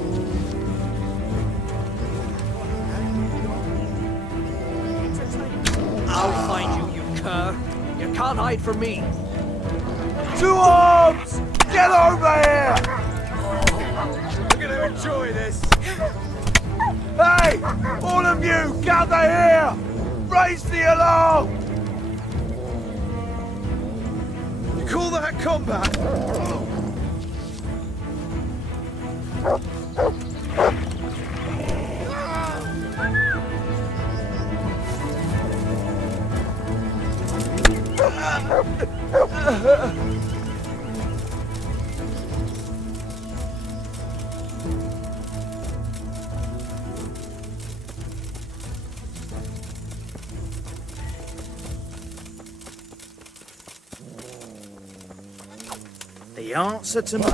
I'll find you, you cur. You can't hide from me. Two arms! Get over here! We're gonna enjoy this. Hey! All of you, gather here! Raise the alarm! You call that combat? The answer to my...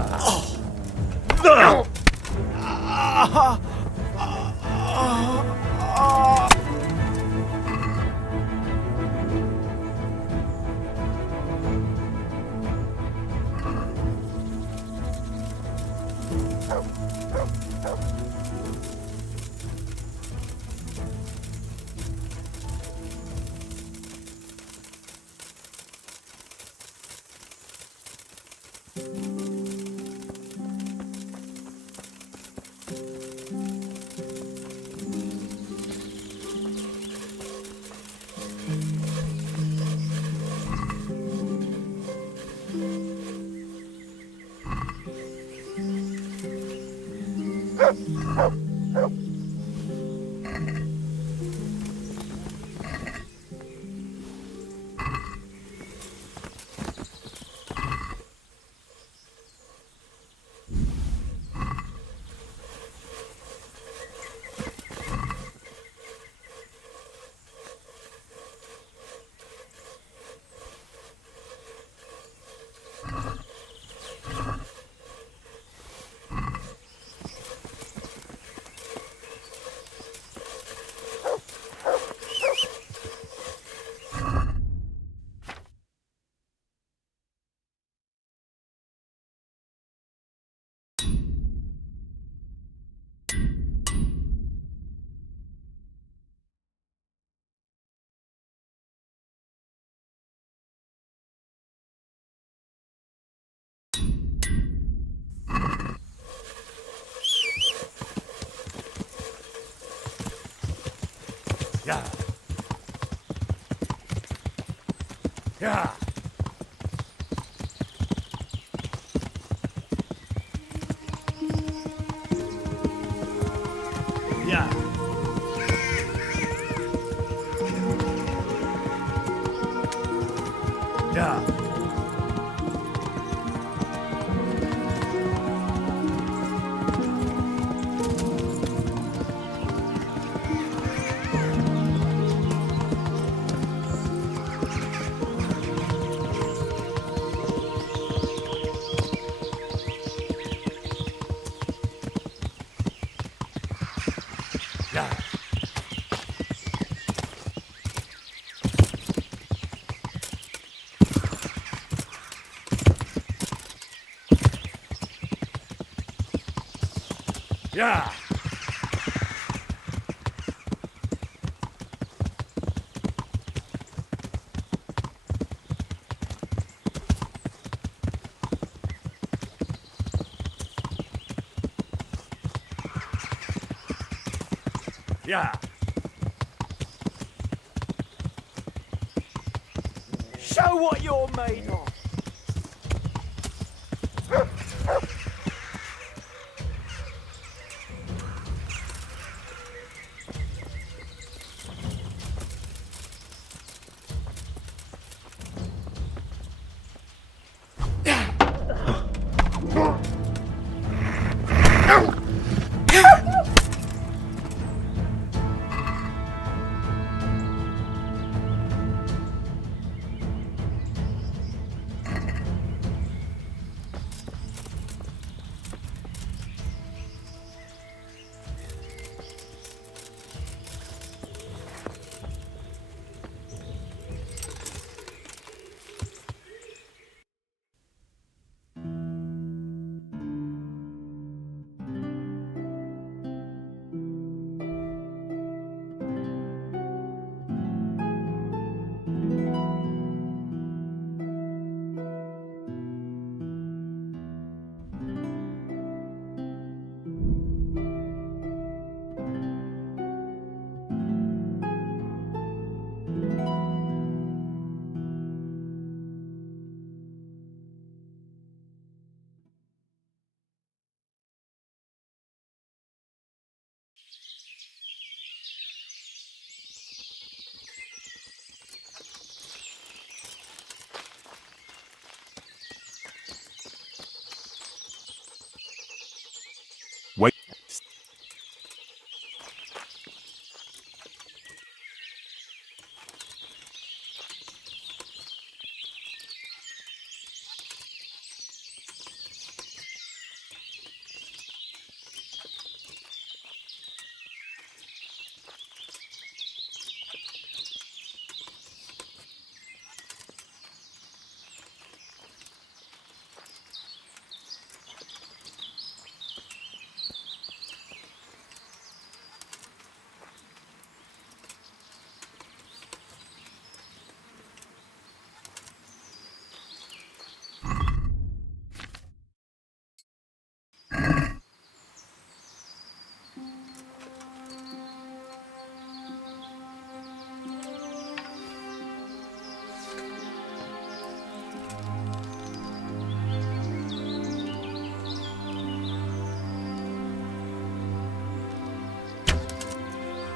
Yeah. Yeah. Yeah. Yeah. Yeah. Yeah. Show what you're made of.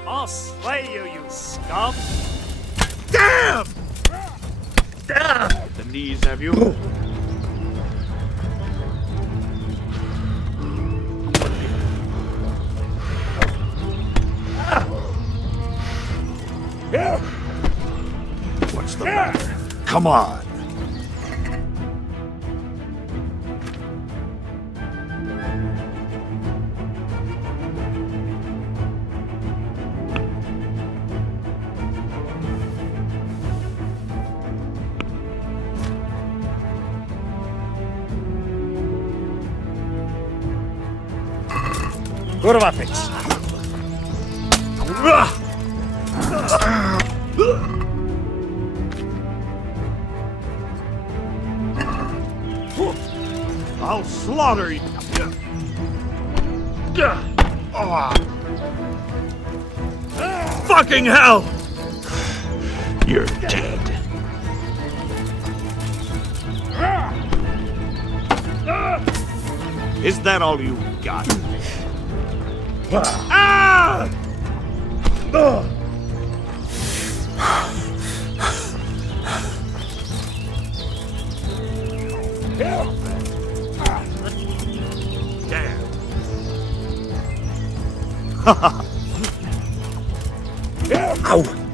I'll slay you, you scum! Damn! The knees, have you? What's the matter? Come on. Kurwa pić! I'll slaughter you. Fucking hell! You're dead. Is that all you got? Ah! Ow! Come on!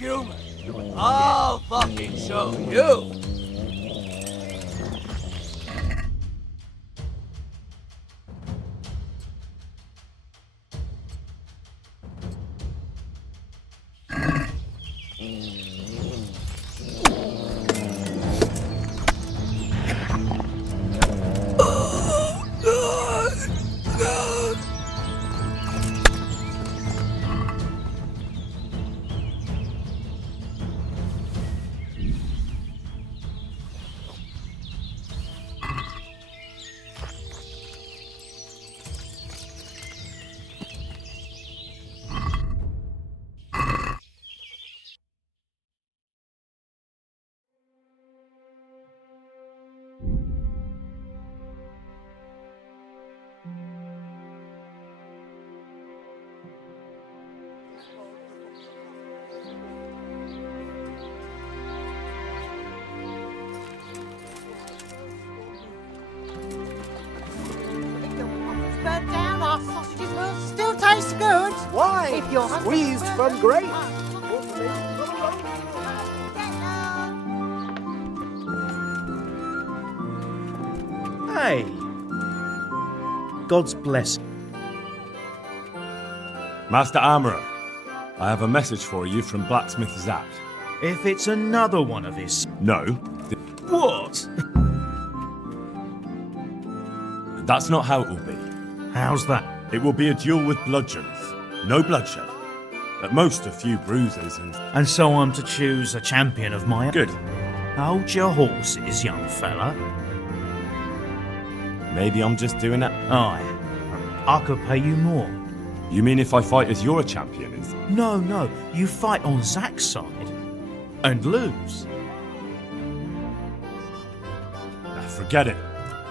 human. I'll fucking show you. Burnt down, our sausages will still taste good. Why? If your husband Squeezed burnt from down- grapes. Hey. God's blessing. Master Armourer, I have a message for you from Blacksmith Zach. If it's another one of his... No. What? That's not how it will be. How's that? It will be a duel with bludgeons. No bloodshed. At most, a few bruises and... And so I'm to choose a champion of my own? Good. Hold your horses, young fella. Maybe I'm just doing it. Aye. I could pay you more. You mean if I fight as your champion? No. You fight on Zach's side. And lose. Forget it.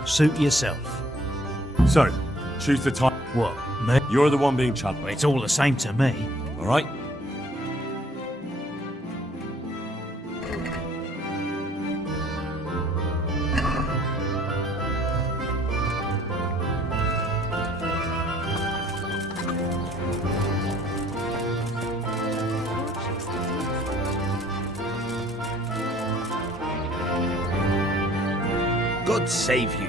Suit yourself. So, choose the time. What, me? You're the one being challenged. It's all the same to me. All right. God save you.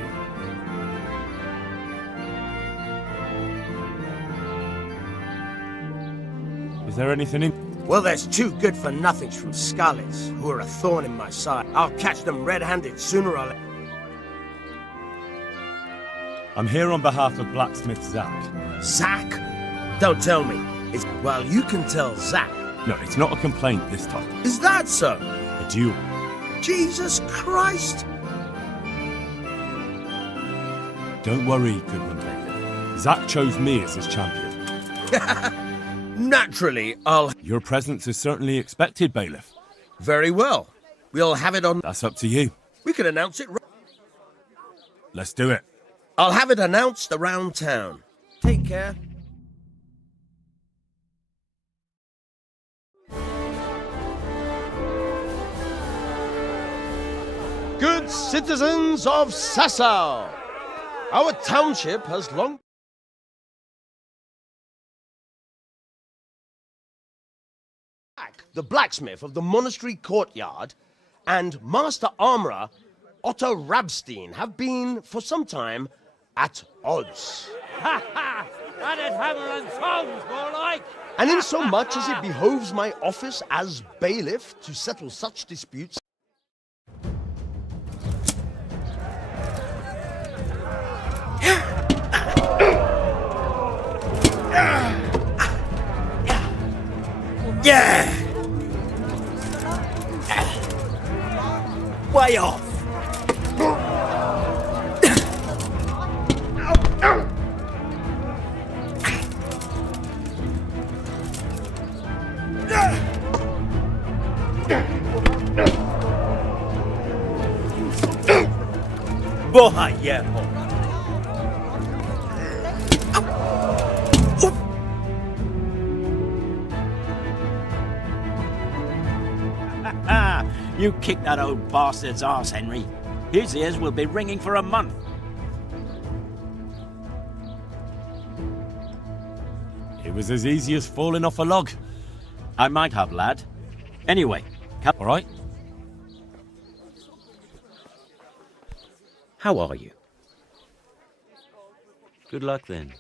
Is there anything in... Well, there's two good-for-nothings from Scarlets who are a thorn in my side. I'll catch them red-handed sooner or later. I'm here on behalf of Blacksmith Zach. Zach? Don't tell me. It's... Well, you can tell Zach. No, it's not a complaint this time. Is that so? A duel. Jesus Christ! Don't worry, Goodman Bailiff. Zach chose me as his champion. Naturally, I'll... Your presence is certainly expected, Bailiff. Very well. We'll have it on... That's up to you. We can announce it... Let's do it. I'll have it announced around town. Take care. Good citizens of Sasau, our township has long... The blacksmith of the monastery courtyard and Master Armourer Otto Rabstein have been, for some time, at odds. Ha ha! That is hammer and tongs, more like! And in so much as it behoves my office as bailiff to settle such disputes, Yeah! Way off! Boy, yeah, boy. You kicked that old bastard's arse, Henry. His ears will be ringing for a month. It was as easy as falling off a log. I might have, lad. Anyway, come. All right. How are you? Good luck then.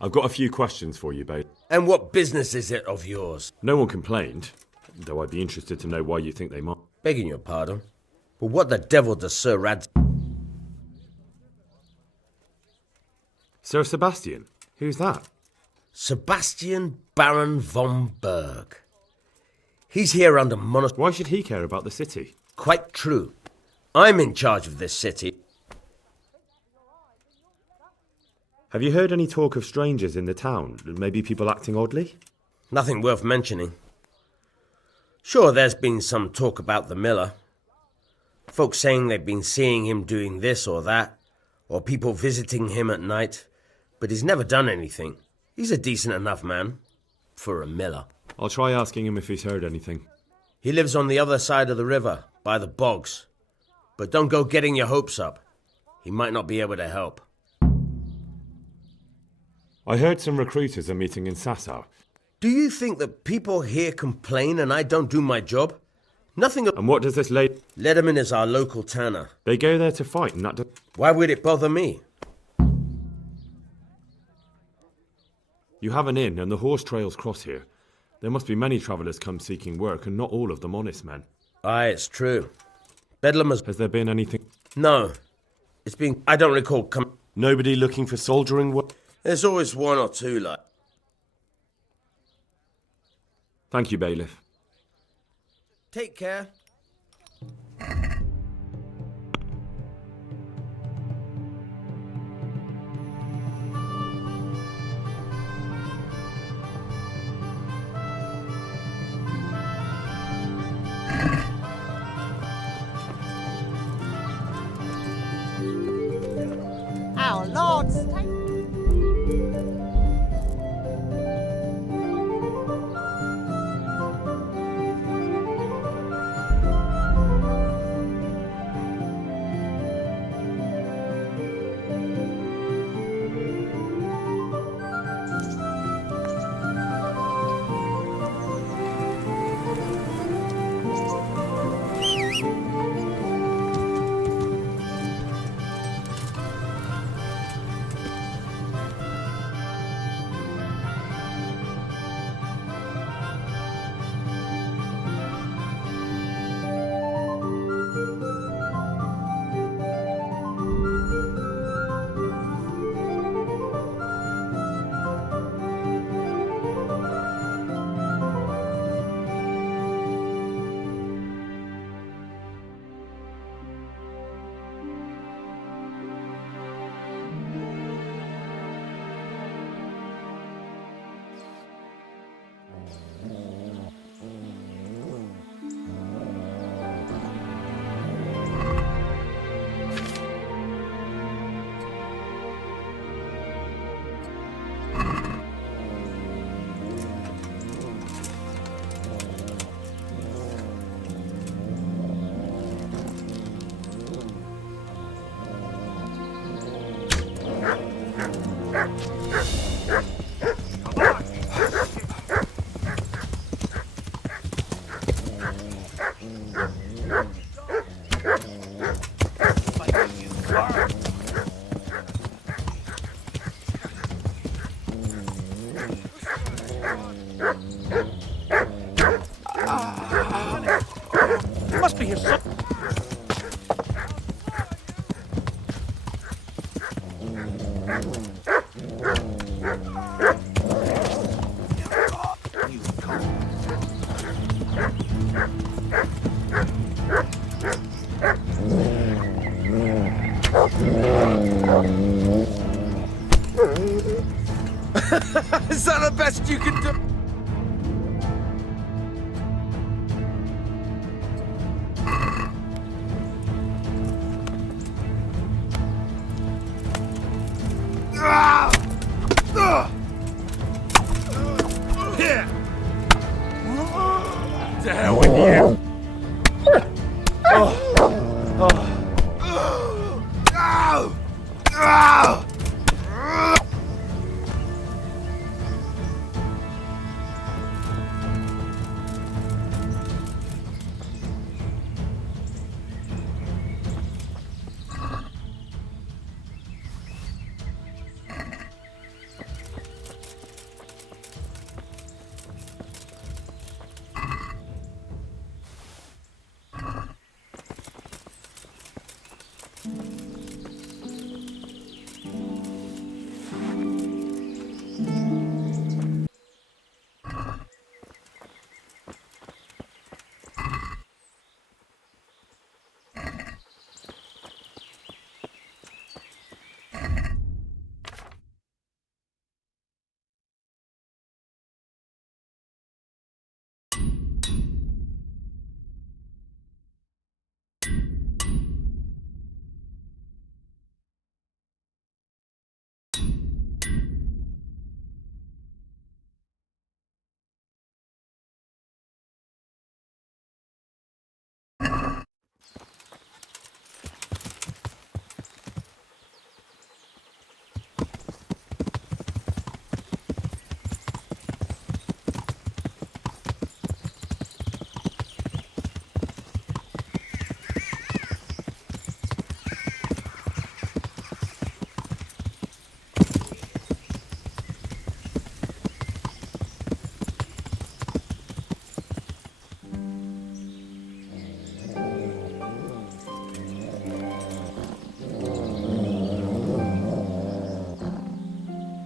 I've got a few questions for you, babe. And what business is it of yours? No one complained, though I'd be interested to know why you think they might. Begging your pardon, but what the devil does Sir Rad... Sir Sebastian? Who's that? Sebastian Baron von Berg. He's here under monastery. Why should he care about the city? Quite true. I'm in charge of this city. Have you heard any talk of strangers in the town? Maybe people acting oddly? Nothing worth mentioning. Sure, there's been some talk about the miller. Folks saying they've been seeing him doing this or that, or people visiting him at night, but he's never done anything. He's a decent enough man. For a miller. I'll try asking him if he's heard anything. He lives on the other side of the river, by the bogs. But don't go getting your hopes up. He might not be able to help. I heard some recruiters are meeting in Sasau. Do you think that people here complain and I don't do my job? Nothing. And what does this lady... Lederman is our local tanner. They go there to fight and that... Why would it bother me? You have an inn and the horse trails cross here. There must be many travellers come seeking work and not all of them honest men. Aye, it's true. Bedlam has... Has there been anything... No. It's been... I don't recall Nobody looking for soldiering work? There's always one or two, like... Thank you, bailiff. Take care. Our Lord's To hell with you!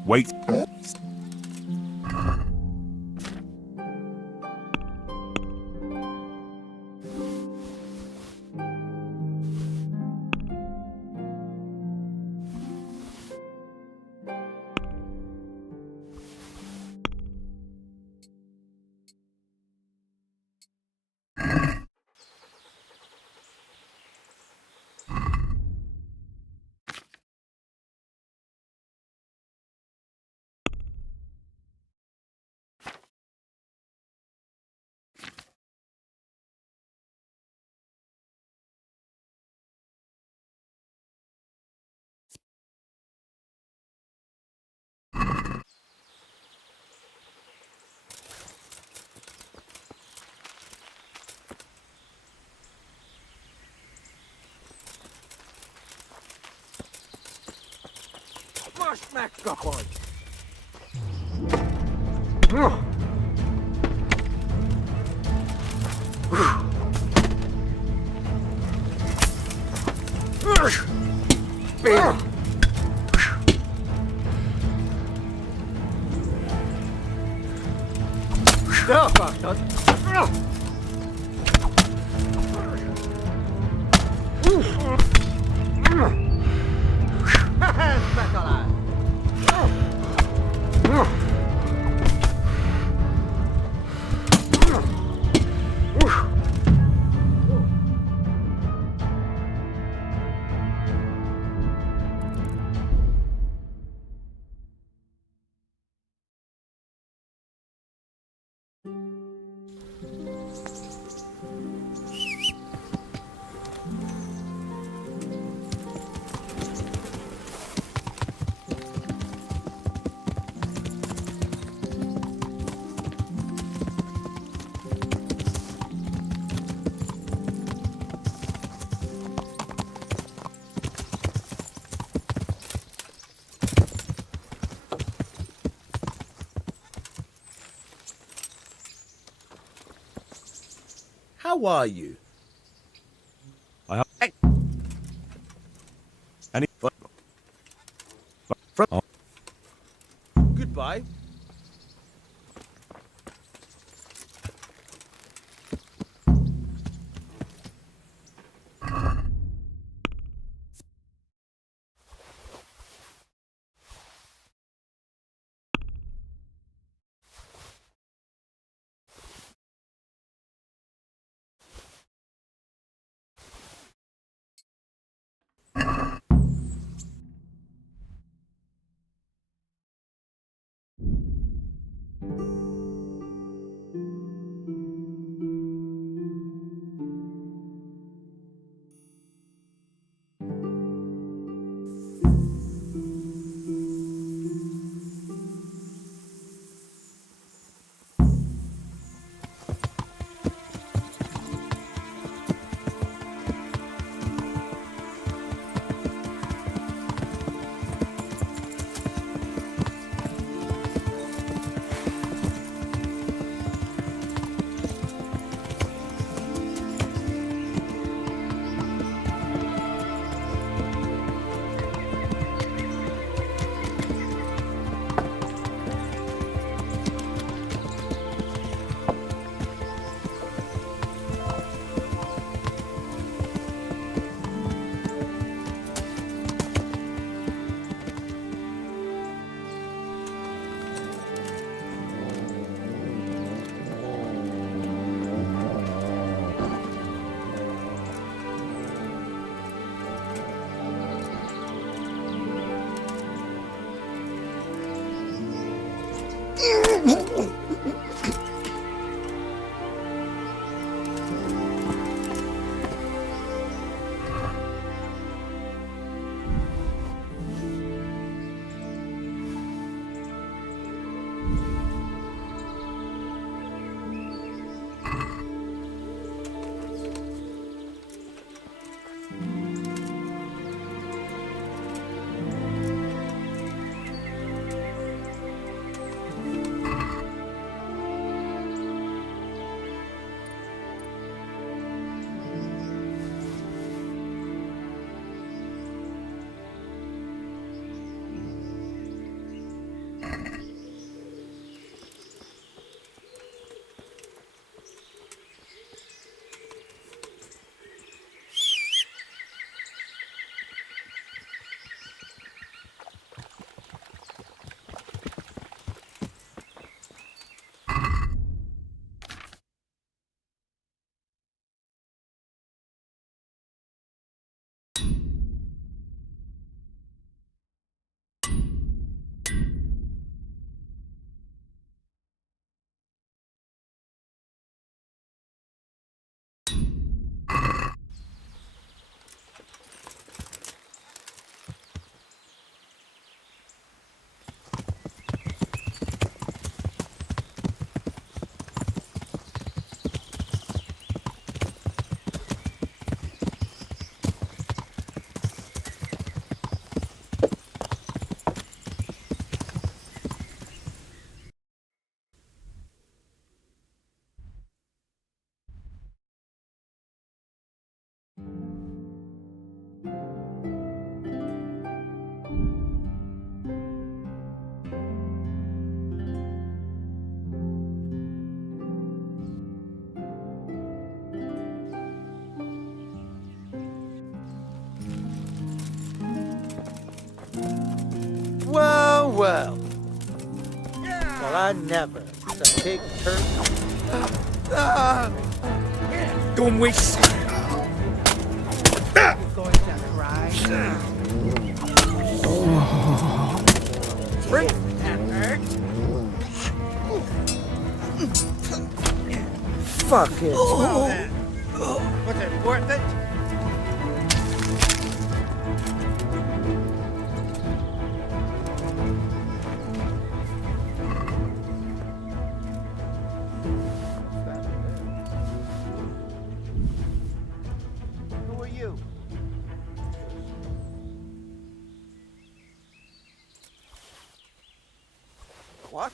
Wait. Most megkapod! De akartad! Betalált! How are you? I have. Any. From. Goodbye. I never. It's a big turkey. Don't waste. You're going to cry. That hurt. Fuck it. Was it worth it? Who are you? What?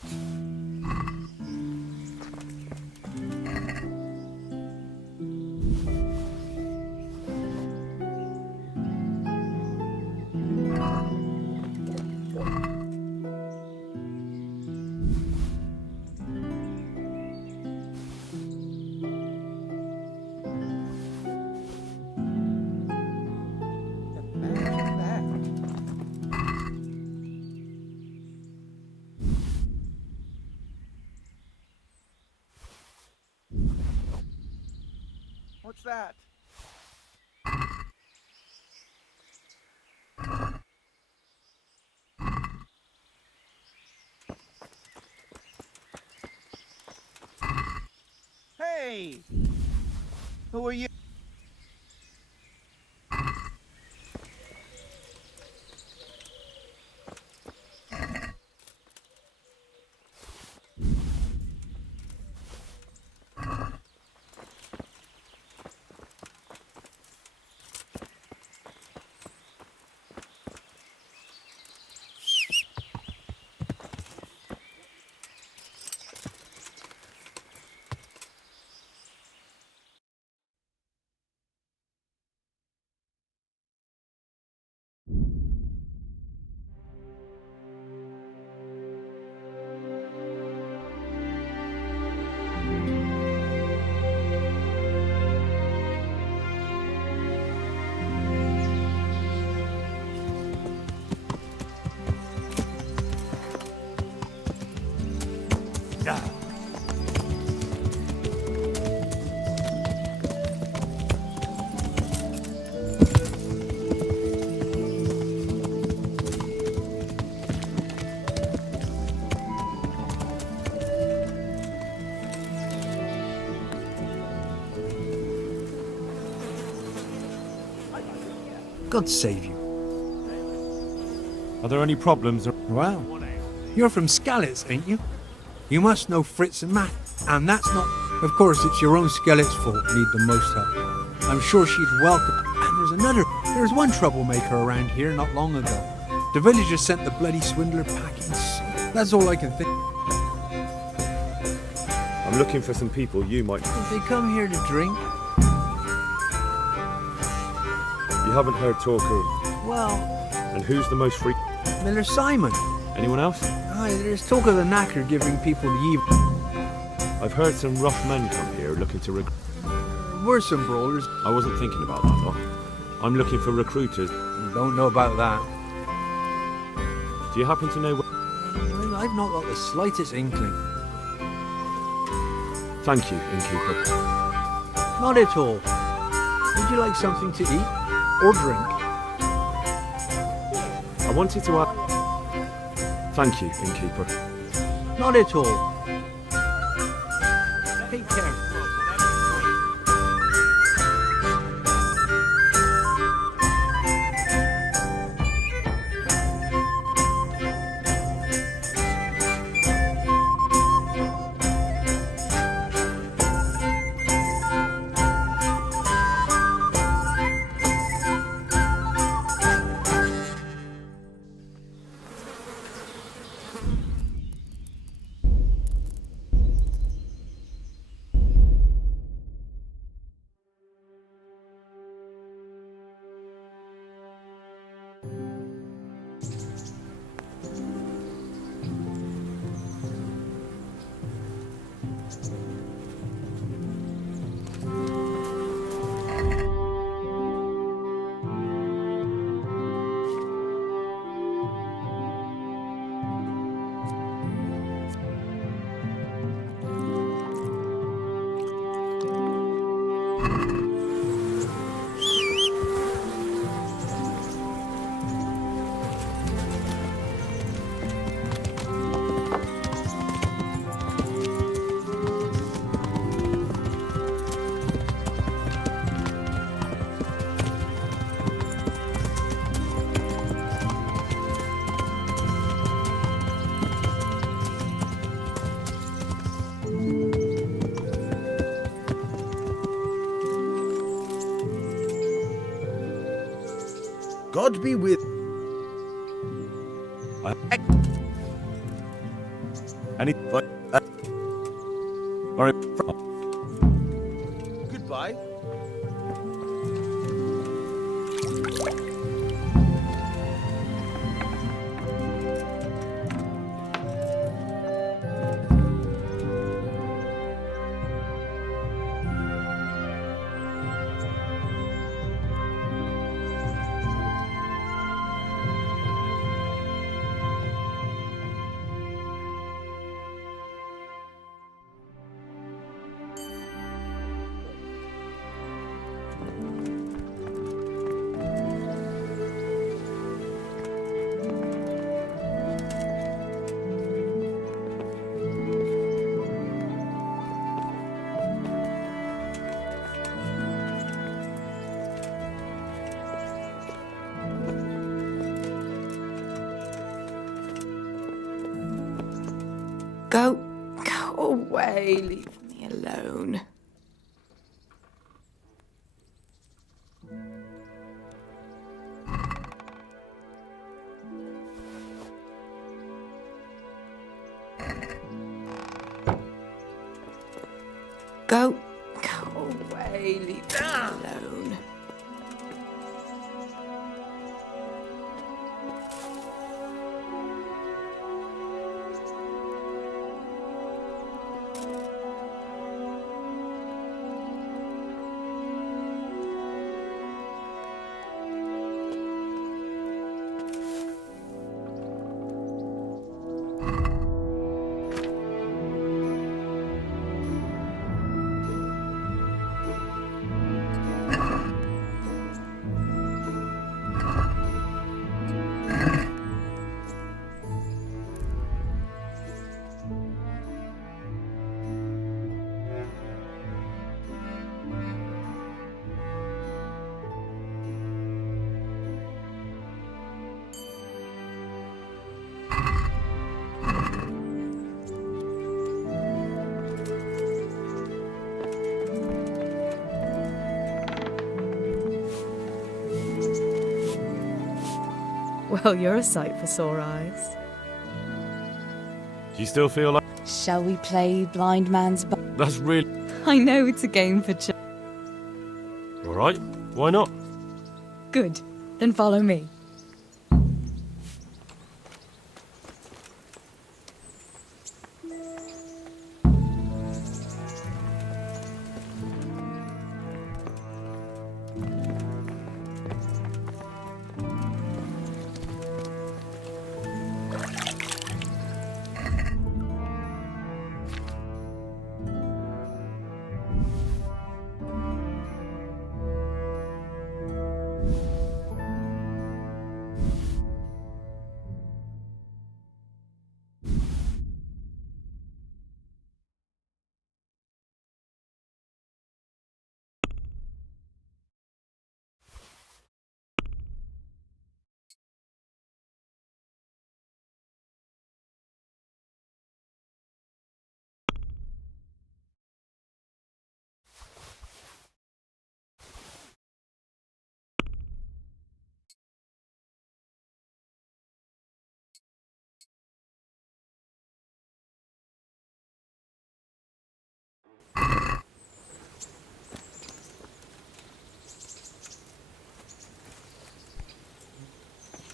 What's that? Hey! Who are you? God save you. Are there any problems? Well, you're from Skalitz, ain't you? You must know Fritz and Matt, and that's not... Of course, it's your own Skalitz fault need the most help. I'm sure she'd welcome... And there's one troublemaker around here not long ago. The villagers sent the bloody swindler packing. That's all I can think. I'm looking for some people you might... Did they come here to drink? You haven't heard talk of... Well... And who's the most freak... Miller Simon. Anyone else? Aye, there's talk of the knacker giving people the evil. I've heard some rough men come here looking to recruit. We're some brawlers. I wasn't thinking about that, though. I'm looking for recruiters. Don't know about that. Do you happen to know where... I've not got the slightest inkling. Thank you, innkeeper. Not at all. Would you like something to eat? Or drink? I wanted to ask... Thank you, innkeeper. Not at all. Take care. God be with... Goodbye. Go away, leave me alone. Go away, leave me alone. Well, you're a sight for sore eyes. Do you still feel like... Shall we play blind man's... That's really... I know it's a game for children. All right, why not? Good. Then follow me.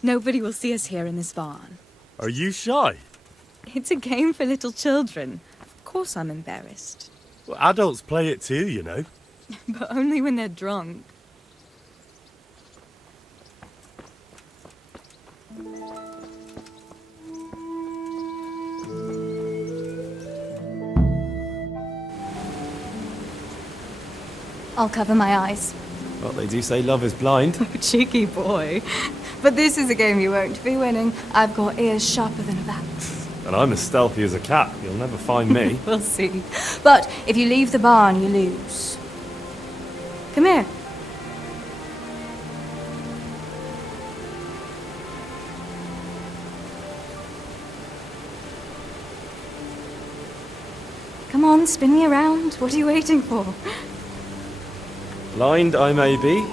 Nobody will see us here in this barn. Are you shy? It's a game for little children. Of course I'm embarrassed. Well, adults play it too, you know. But only when they're drunk. I'll cover my eyes. Well, they do say love is blind. Cheeky boy. But this is a game you won't be winning. I've got ears sharper than a bat. And I'm as stealthy as a cat. You'll never find me. We'll see. But if you leave the barn, you lose. Come here. Come on, spin me around. What are you waiting for? Blind I may be,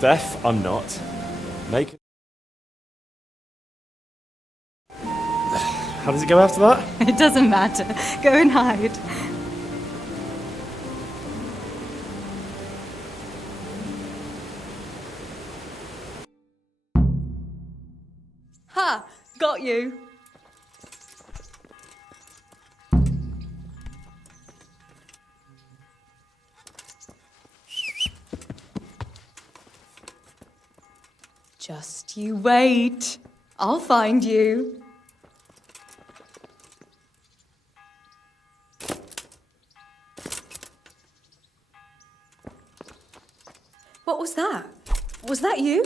deaf I'm not. Make How does it go after that? It doesn't matter. Go and hide. Ha! Got you. Just you wait. I'll find you. What was that? Was that you?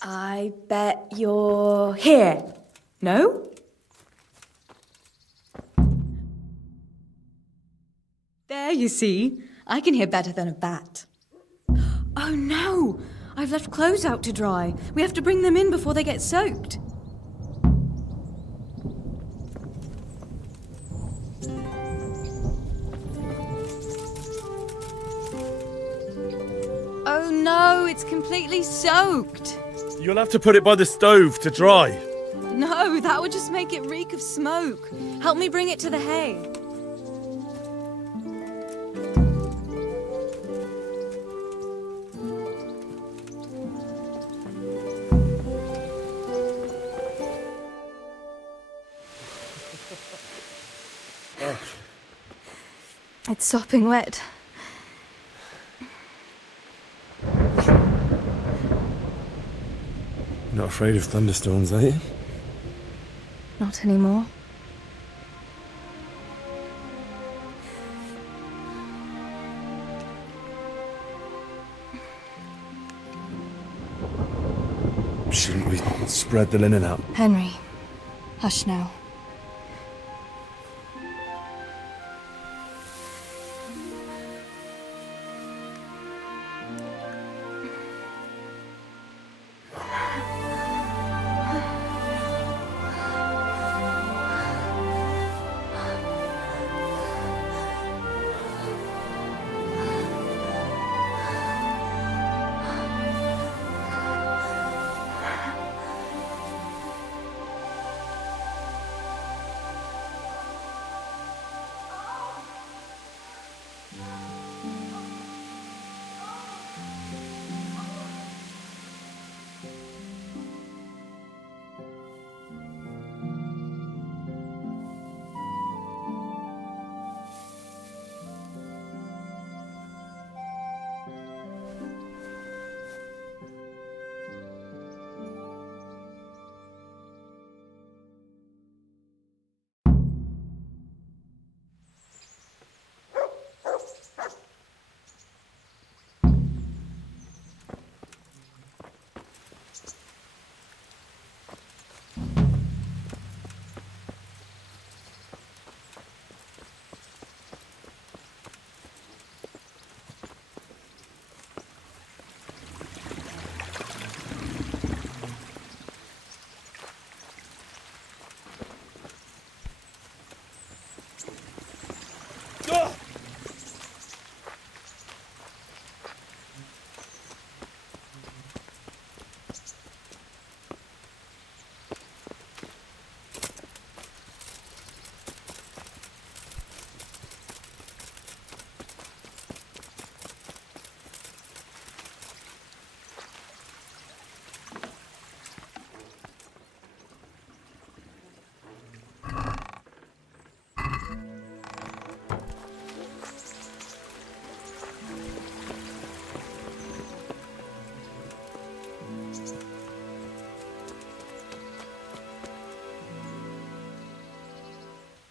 I bet you're here. No? There, you see. I can hear better than a bat. Oh no! I've left clothes out to dry. We have to bring them in before they get soaked. Oh no, it's completely soaked. You'll have to put it by the stove to dry. No, that would just make it reek of smoke. Help me bring it to the hay. It's sopping wet. Not afraid of thunderstorms, are you? Not anymore. Shouldn't we spread the linen out? Henry, hush now.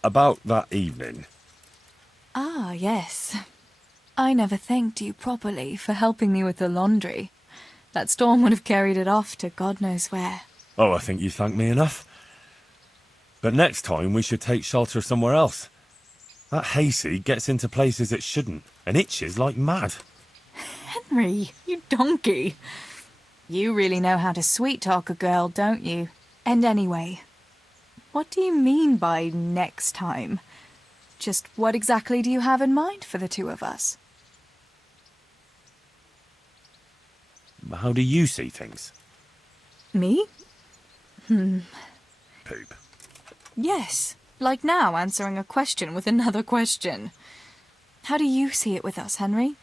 About that evening. Ah, yes. I never thanked you properly for helping me with the laundry. That storm would have carried it off to God knows where. Oh, I think you thanked me enough. But next time we should take shelter somewhere else. That hayseed gets into places it shouldn't and itches like mad. Henry, you donkey. You really know how to sweet-talk a girl, don't you? And anyway, what do you mean by next time? Just what exactly do you have in mind for the two of us? How do you see things? Me? Poop. Yes, like now answering a question with another question. How do you see it with us, Henry?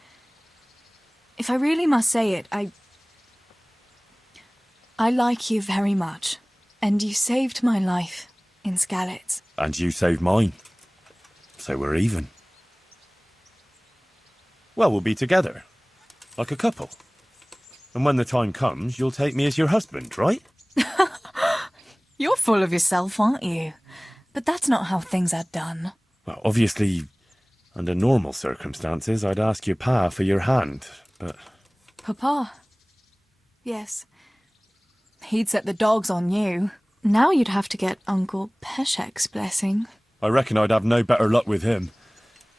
If I really must say it, I like you very much, and you saved my life in Skalitz. And you saved mine. So we're even. Well, we'll be together. Like a couple. And when the time comes, you'll take me as your husband, right? You're full of yourself, aren't you? But that's not how things are done. Well, obviously, under normal circumstances, I'd ask your pa for your hand, but... Papa? Yes. He'd set the dogs on you. Now you'd have to get Uncle Peshek's blessing. I reckon I'd have no better luck with him.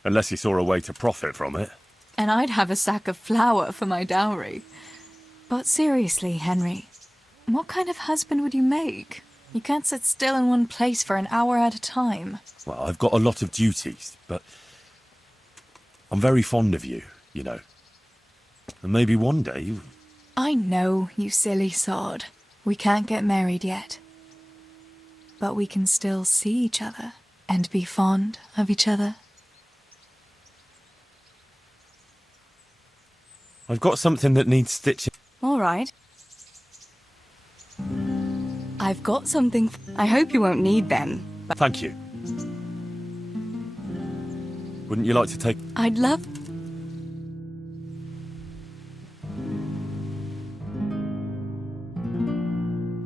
Unless he saw a way to profit from it. And I'd have a sack of flour for my dowry. But seriously, Henry, what kind of husband would you make? You can't sit still in one place for an hour at a time. Well, I've got a lot of duties, but I'm very fond of you, you know. And maybe one day... I know, you silly sod. We can't get married yet. But we can still see each other and be fond of each other. I've got something that needs stitching. All right. I've got something. I hope you won't need them. But Thank you. Wouldn't you like to take... I'd love...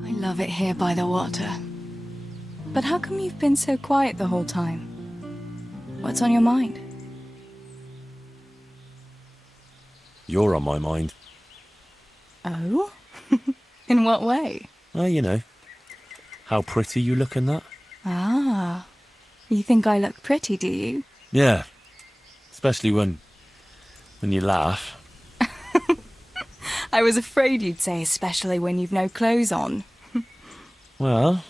I love it here by the water. But how come you've been so quiet the whole time? What's on your mind? You're on my mind. Oh? In what way? Well, you know, how pretty you look in that. Ah. You think I look pretty, do you? Yeah. Especially when you laugh. I was afraid you'd say especially when you've no clothes on. Well,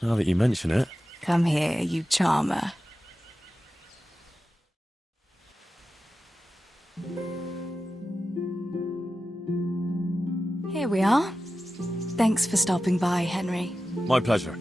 now that you mention it. Come here, you charmer. Here we are. Thanks for stopping by, Henry. My pleasure.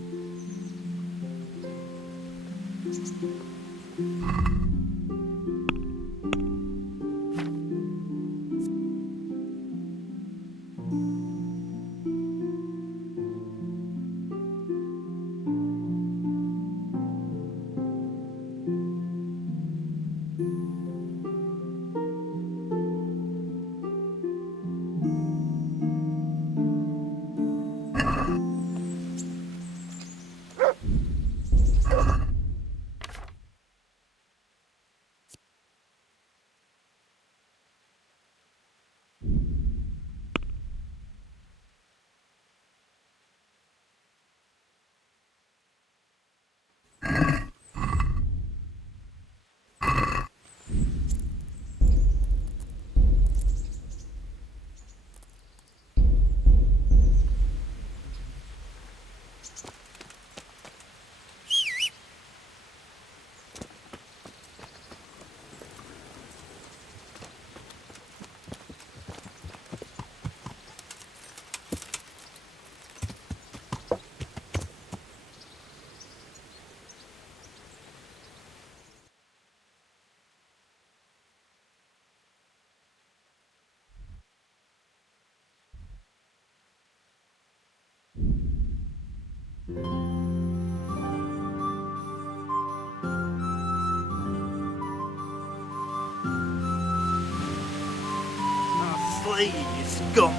Flee, you scum!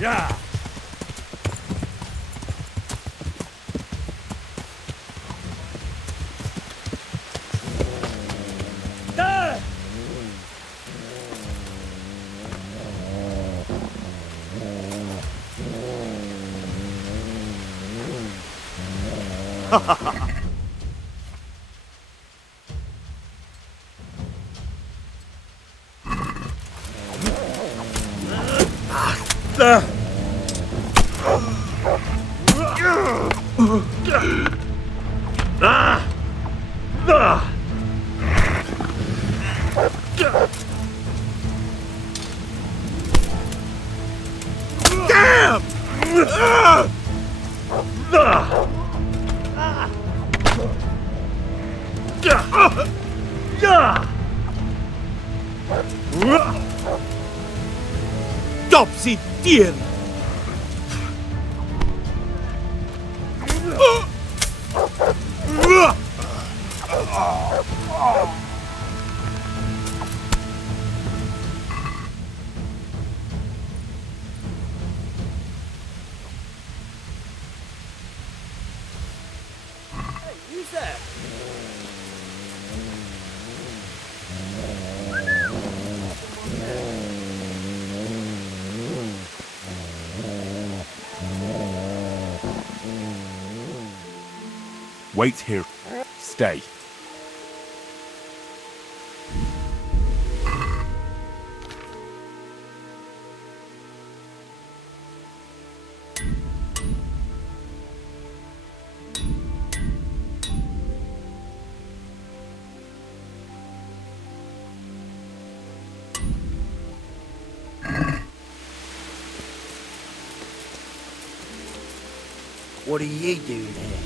Yeah! Ha ha ha! Ah! Damn! Topsy dear! Who's that? Wait here. Stay. What are you doing here?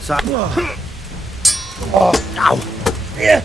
So... Ow! Yeah!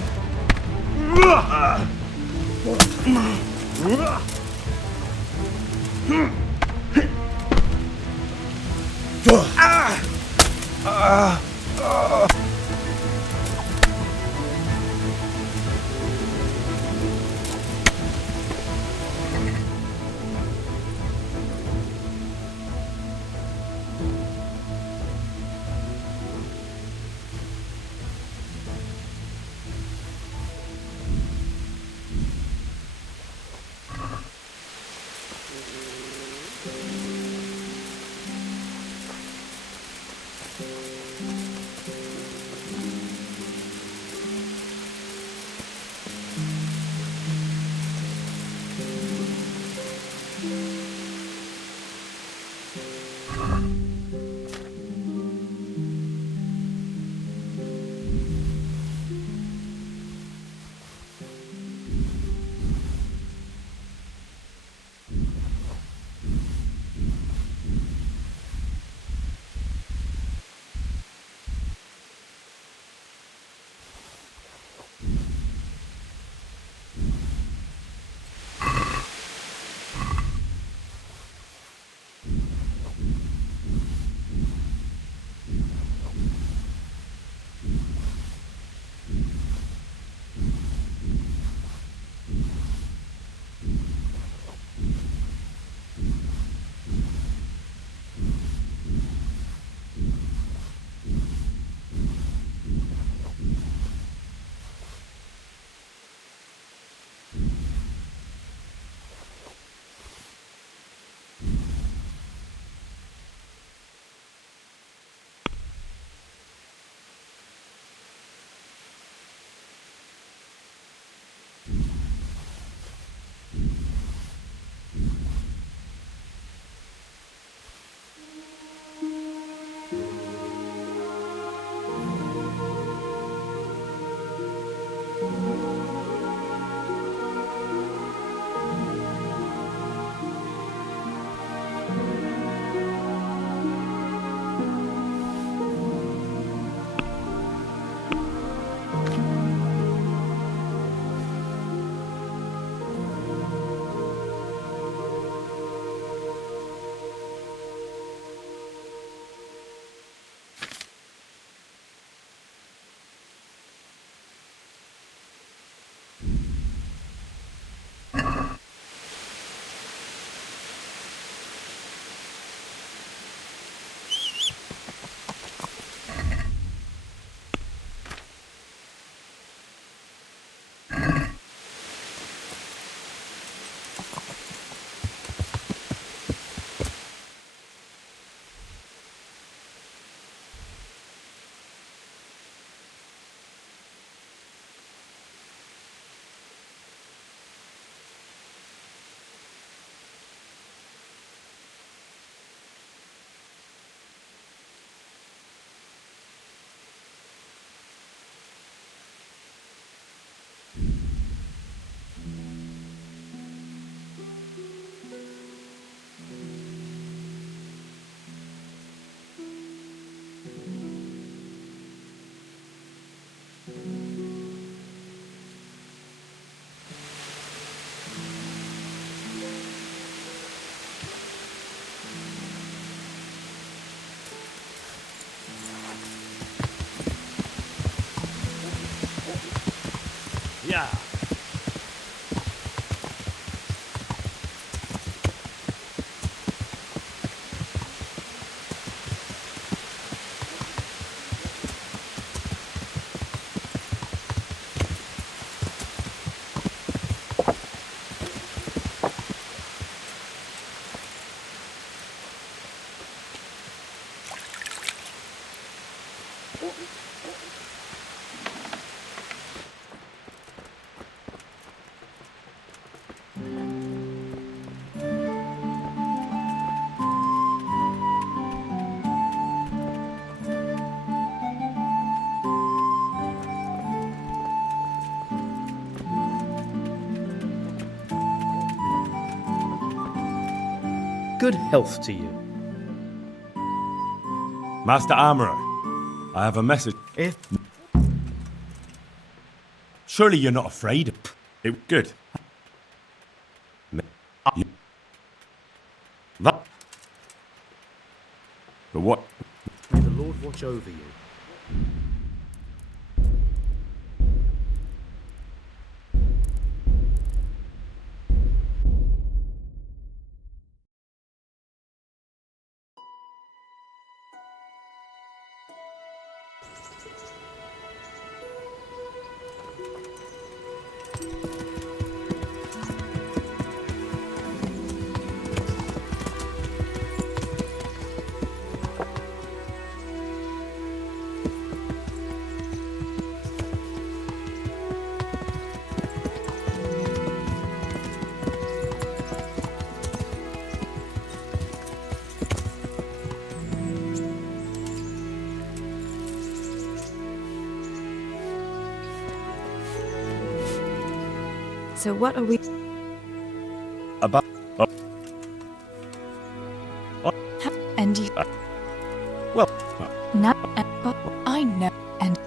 ya! Good health to you. Master Armourer, I have a message. Surely you're not afraid of it. Good. That. But what? May the Lord watch over you. So what are we... About. And you... Well... Now, but I know, and...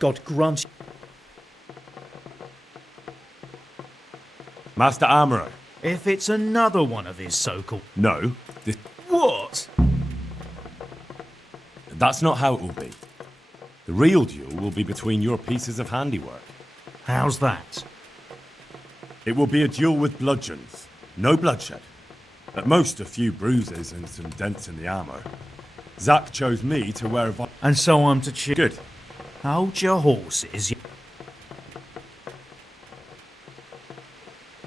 God grant you. Master Armourer. If it's another one of his so-called... No. What? That's not how it will be. The real duel will be between your pieces of handiwork. How's that? It will be a duel with bludgeons. No bloodshed. At most, a few bruises and some dents in the armour. Zack chose me to wear a... And so I'm to choose. Good. Hold your horses.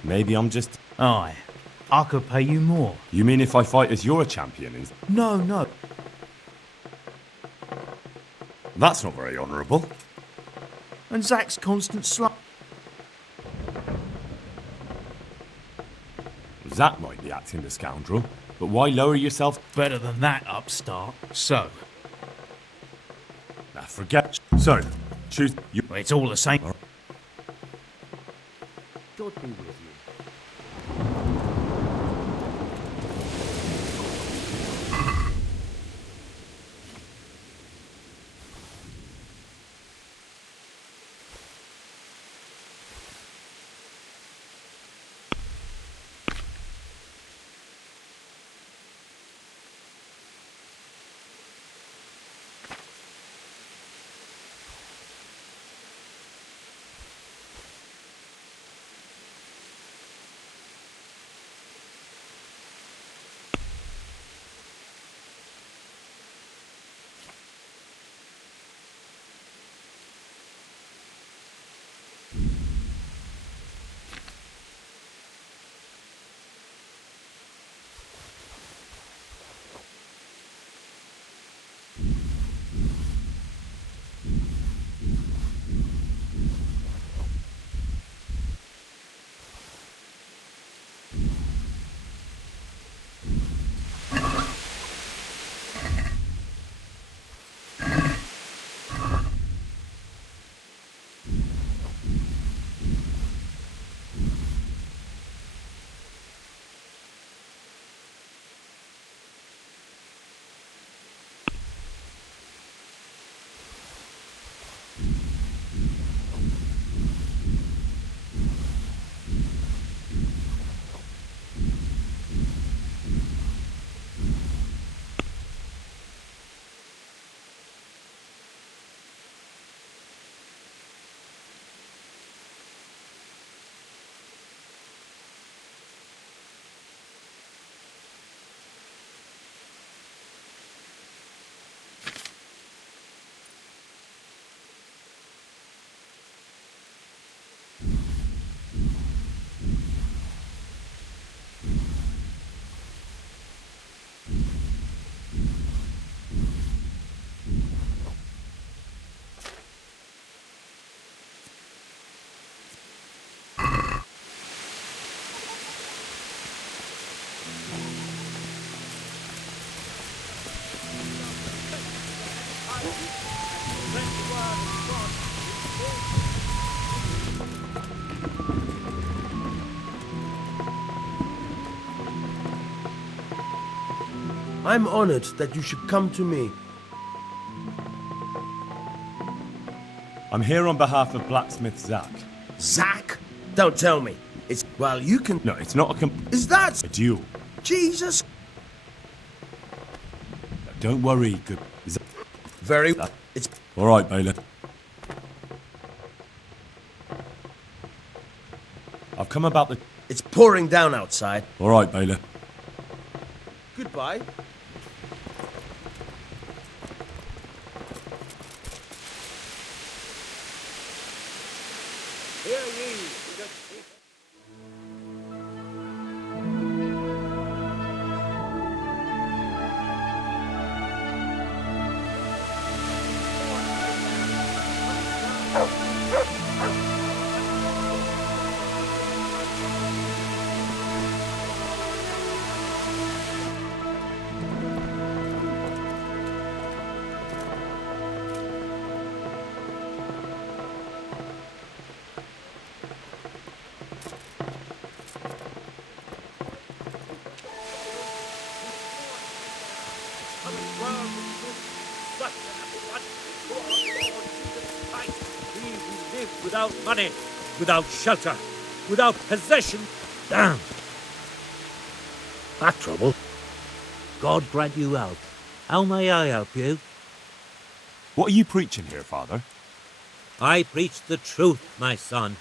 Maybe I'm just... Aye. I could pay you more. You mean if I fight as your champion? No. That's not very honourable. And Zack's constant Zack might be acting the scoundrel, but why lower yourself? Better than that, upstart. So? Now forget. So, choose you. It's all the same. God be with you. I'm honored that you should come to me. I'm here on behalf of blacksmith Zack. Zack? Don't tell me. It's... well, you can... No, it's not a Is that... a duel. Jesus... Don't worry, good... Very... It's... All right, Bailiff. I've come about the... It's pouring down outside. All right, Bailiff. Goodbye. Hear ye, the such an affront to our Lord Jesus Christ. We who live without money, without shelter, without possession. Damn! Back trouble? God grant you help. How may I help you? What are you preaching here, Father? I preach the truth, my son.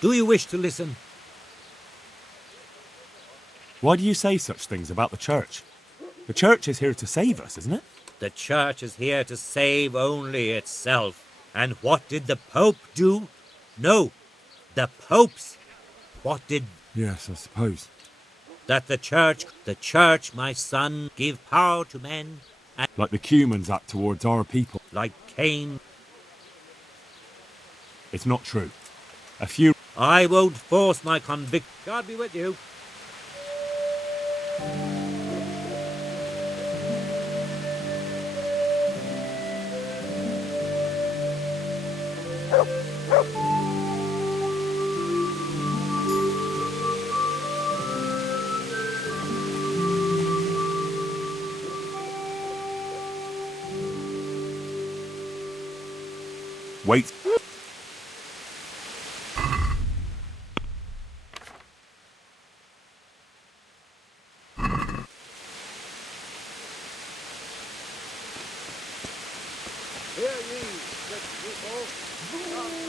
Do you wish to listen? Why do you say such things about the church? The church is here to save us, isn't it? The church is here to save only itself. And what did the Pope do? No, the popes. What did... Yes, I suppose. That the church, my son, give power to men, and Like the Cumans act towards our people. like Cain. It's not true. A few... I won't force my convict. God be with you. Wait. Hear ye, good people.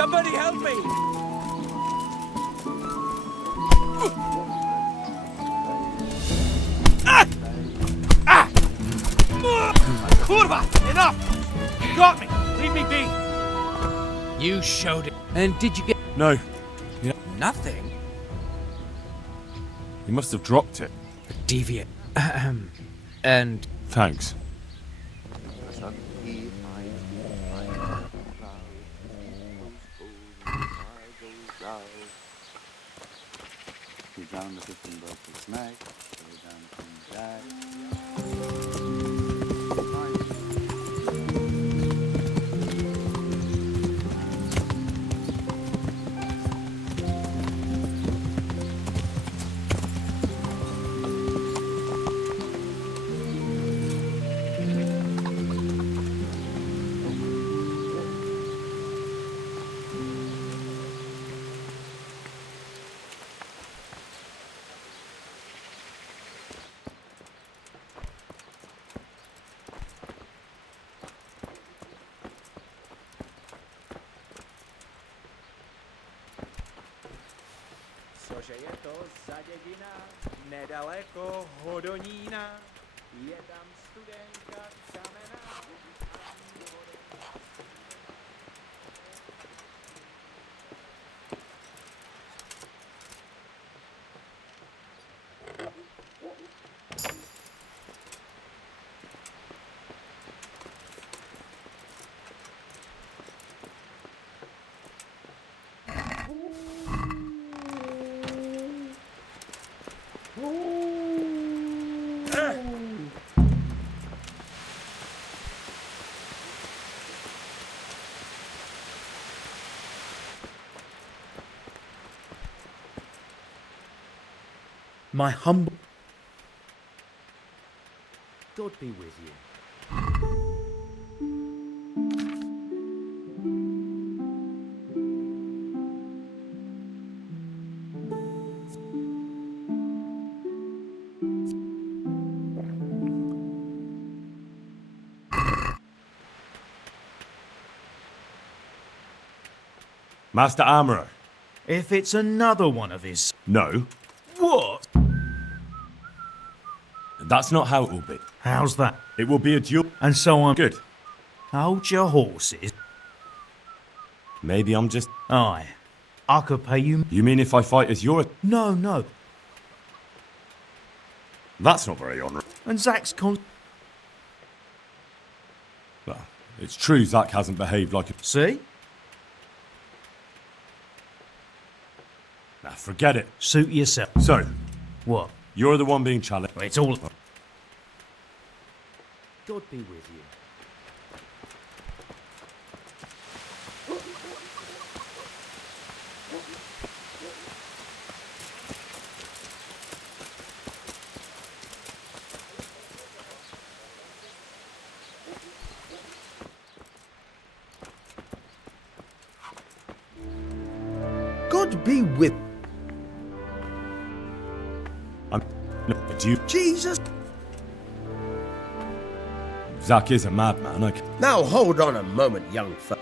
Somebody help me! Kurva! Enough! You got me! Leave me be! You showed it. And did you get... No. Nothing? You must have dropped it. Deviant. And... Thanks. Down the 15 boats snack, down the jack. Cože je to za dědina, nedaleko Hodonína, je tam studenka kamená. My humble... God be with you. Master Armourer. If it's another one of his... No. What? That's not how it will be. How's that? It will be a duel. And so I'm... Good. Hold your horses. Maybe I'm just... Aye. I could pay you... You mean if I fight as your... No, no. That's not very honourable. And Zach's Well, it's true Zach hasn't behaved like a... See? Nah, forget it. Suit yourself. So... What? You're the one being challenged. It's all... God be with you. God be with... Do you... Jesus! Zach is a madman, Now hold on a moment, young fellow.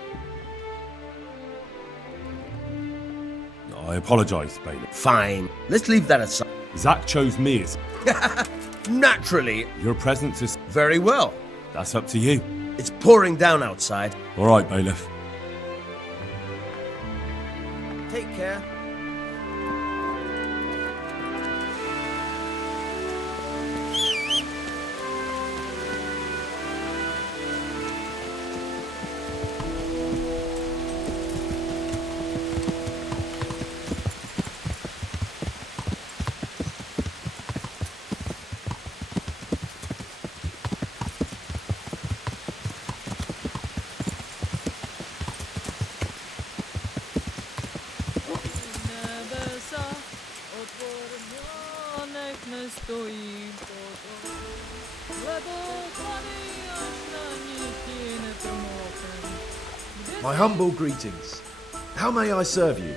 I apologise, Bailiff. Fine. Let's leave that aside. Zach chose me as... Naturally. Your presence is... Very well. That's up to you. It's pouring down outside. All right, Bailiff. Take care. My humble greetings. How may I serve you?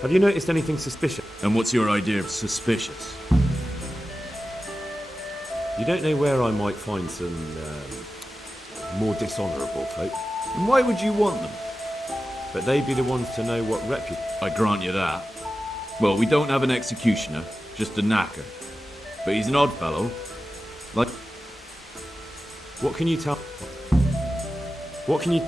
Have you noticed anything suspicious? And what's your idea of suspicious? You don't know where I might find some more dishonourable folk? And why would you want them? But they'd be the ones to know what reputation. I grant you that. Well, we don't have an executioner, just a knacker. But he's an odd fellow. Like... What can you tell? What can you...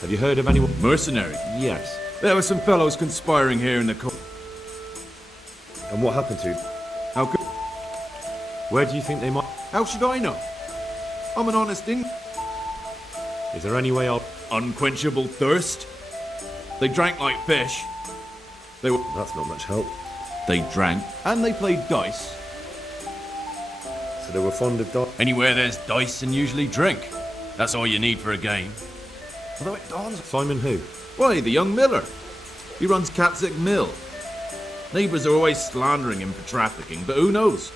Have you heard of anyone? Mercenary? Yes. There were some fellows conspiring here in the court. And what happened to? How could... Where do you think they might... How should I know? I'm an honest Englishman. Is there any way I'll... Unquenchable thirst? They drank like fish. They were... That's not much help. They drank, and they played dice. So they were fond of dice? Anywhere there's dice and usually drink. That's all you need for a game. Although it dawns... Simon who? Why, the young miller. He runs Catzick Mill. Neighbours are always slandering him for trafficking, but who knows?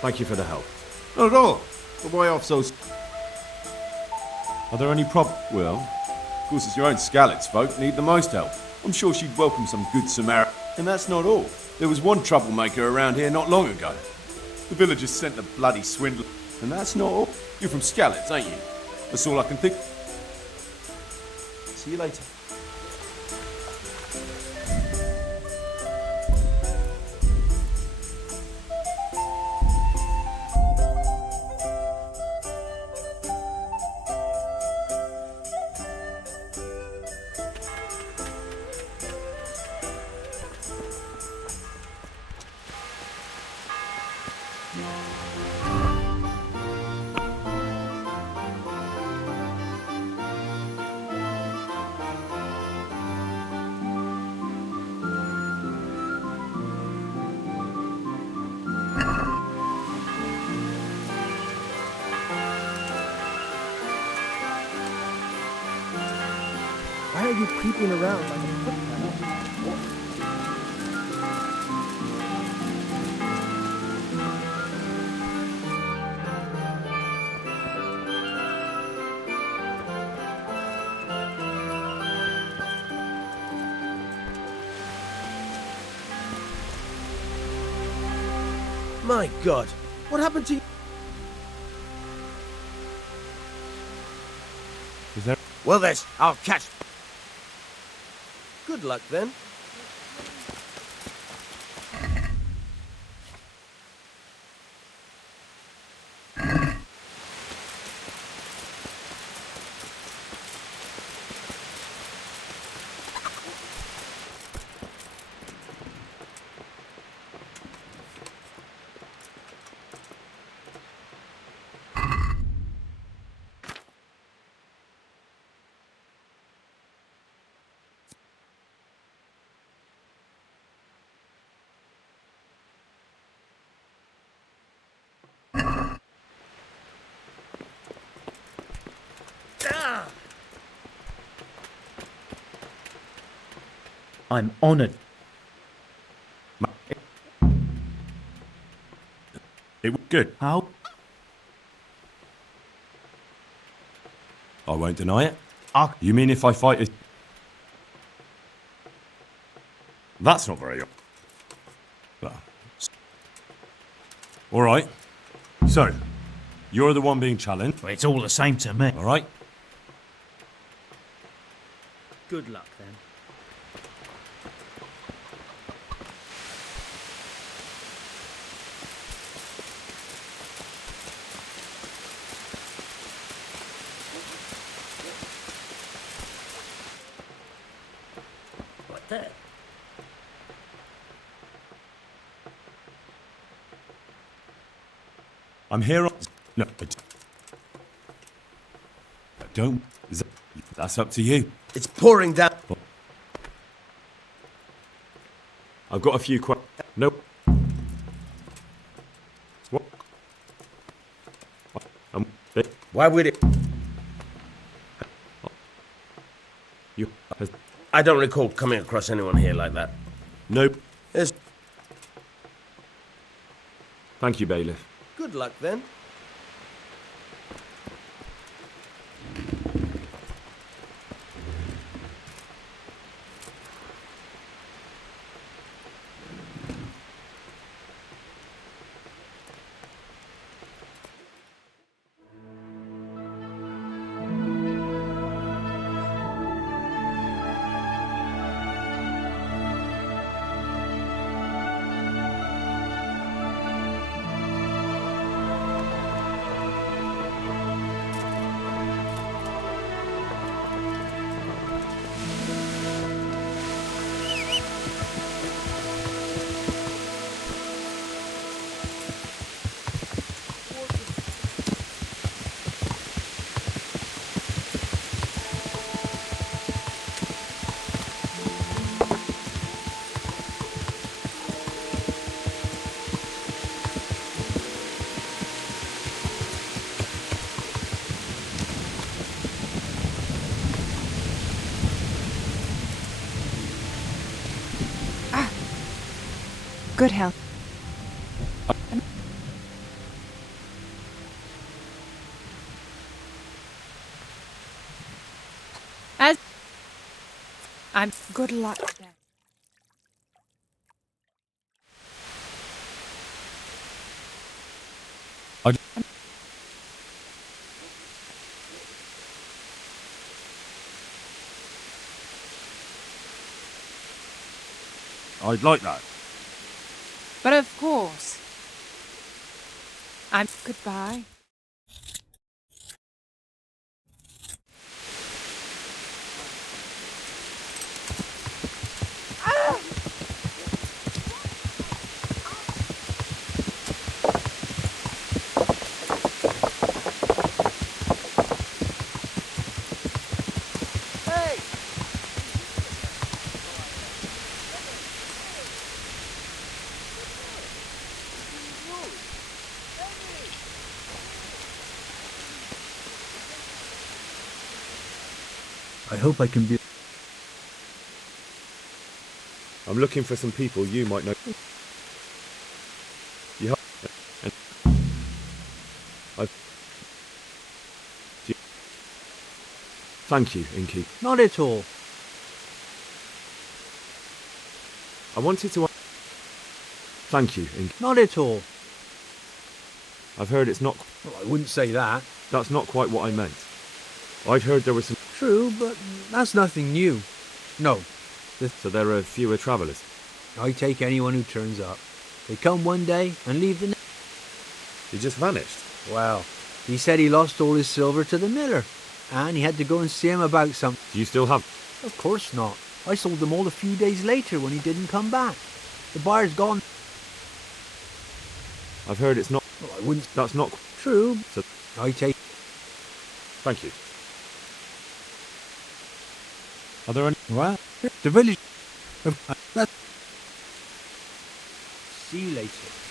Thank you for the help. Not at all. But why off so... Are there any Well, of course it's your own Scallots folk need the most help. I'm sure she'd welcome some good Samaritan. And that's not all. There was one troublemaker around here not long ago. The villagers sent the bloody swindler. And that's not all. You're from Scallots, ain't you? That's all I can think. See you later. Why are you creeping around like a footman? My God, what happened to you? Is there... Well, I'll catch... Good luck, then. I'm honoured. It was good. How? I won't deny it. You mean if I fight it? That's not very... Well, all right. So, you're the one being challenged. Well, it's all the same to me. All right. Good luck, then. What the? I'm here on... No, don't... That's up to you. It's pouring down. I've got a few questions. Nope. What? Why would it? You... I don't recall coming across anyone here like that. Nope. There's... Thank you, Bailiff. Good luck, then. good health. As I'm good luck then. I'd like that. But of course. I'm goodbye. I hope I can be. I'm looking for some people you might know. You Thank you, Inky. Not at all. I wanted to. Thank you, Inky. Not at all. I've heard it's not. Well, I wouldn't say that. That's not quite what I meant. I'd heard there was some. True, but that's nothing new. No. So there are fewer travellers. I take anyone who turns up. They come one day and leave the next. He just vanished. Well, he said he lost all his silver to the miller, and he had to go and see him about something. Do you still have? Of course not. I sold them all a few days later when he didn't come back. The buyer's gone. I've heard it's not. Well, I wouldn't. That's not True. So I take. Thank you. Are there any? What? The village. See you later.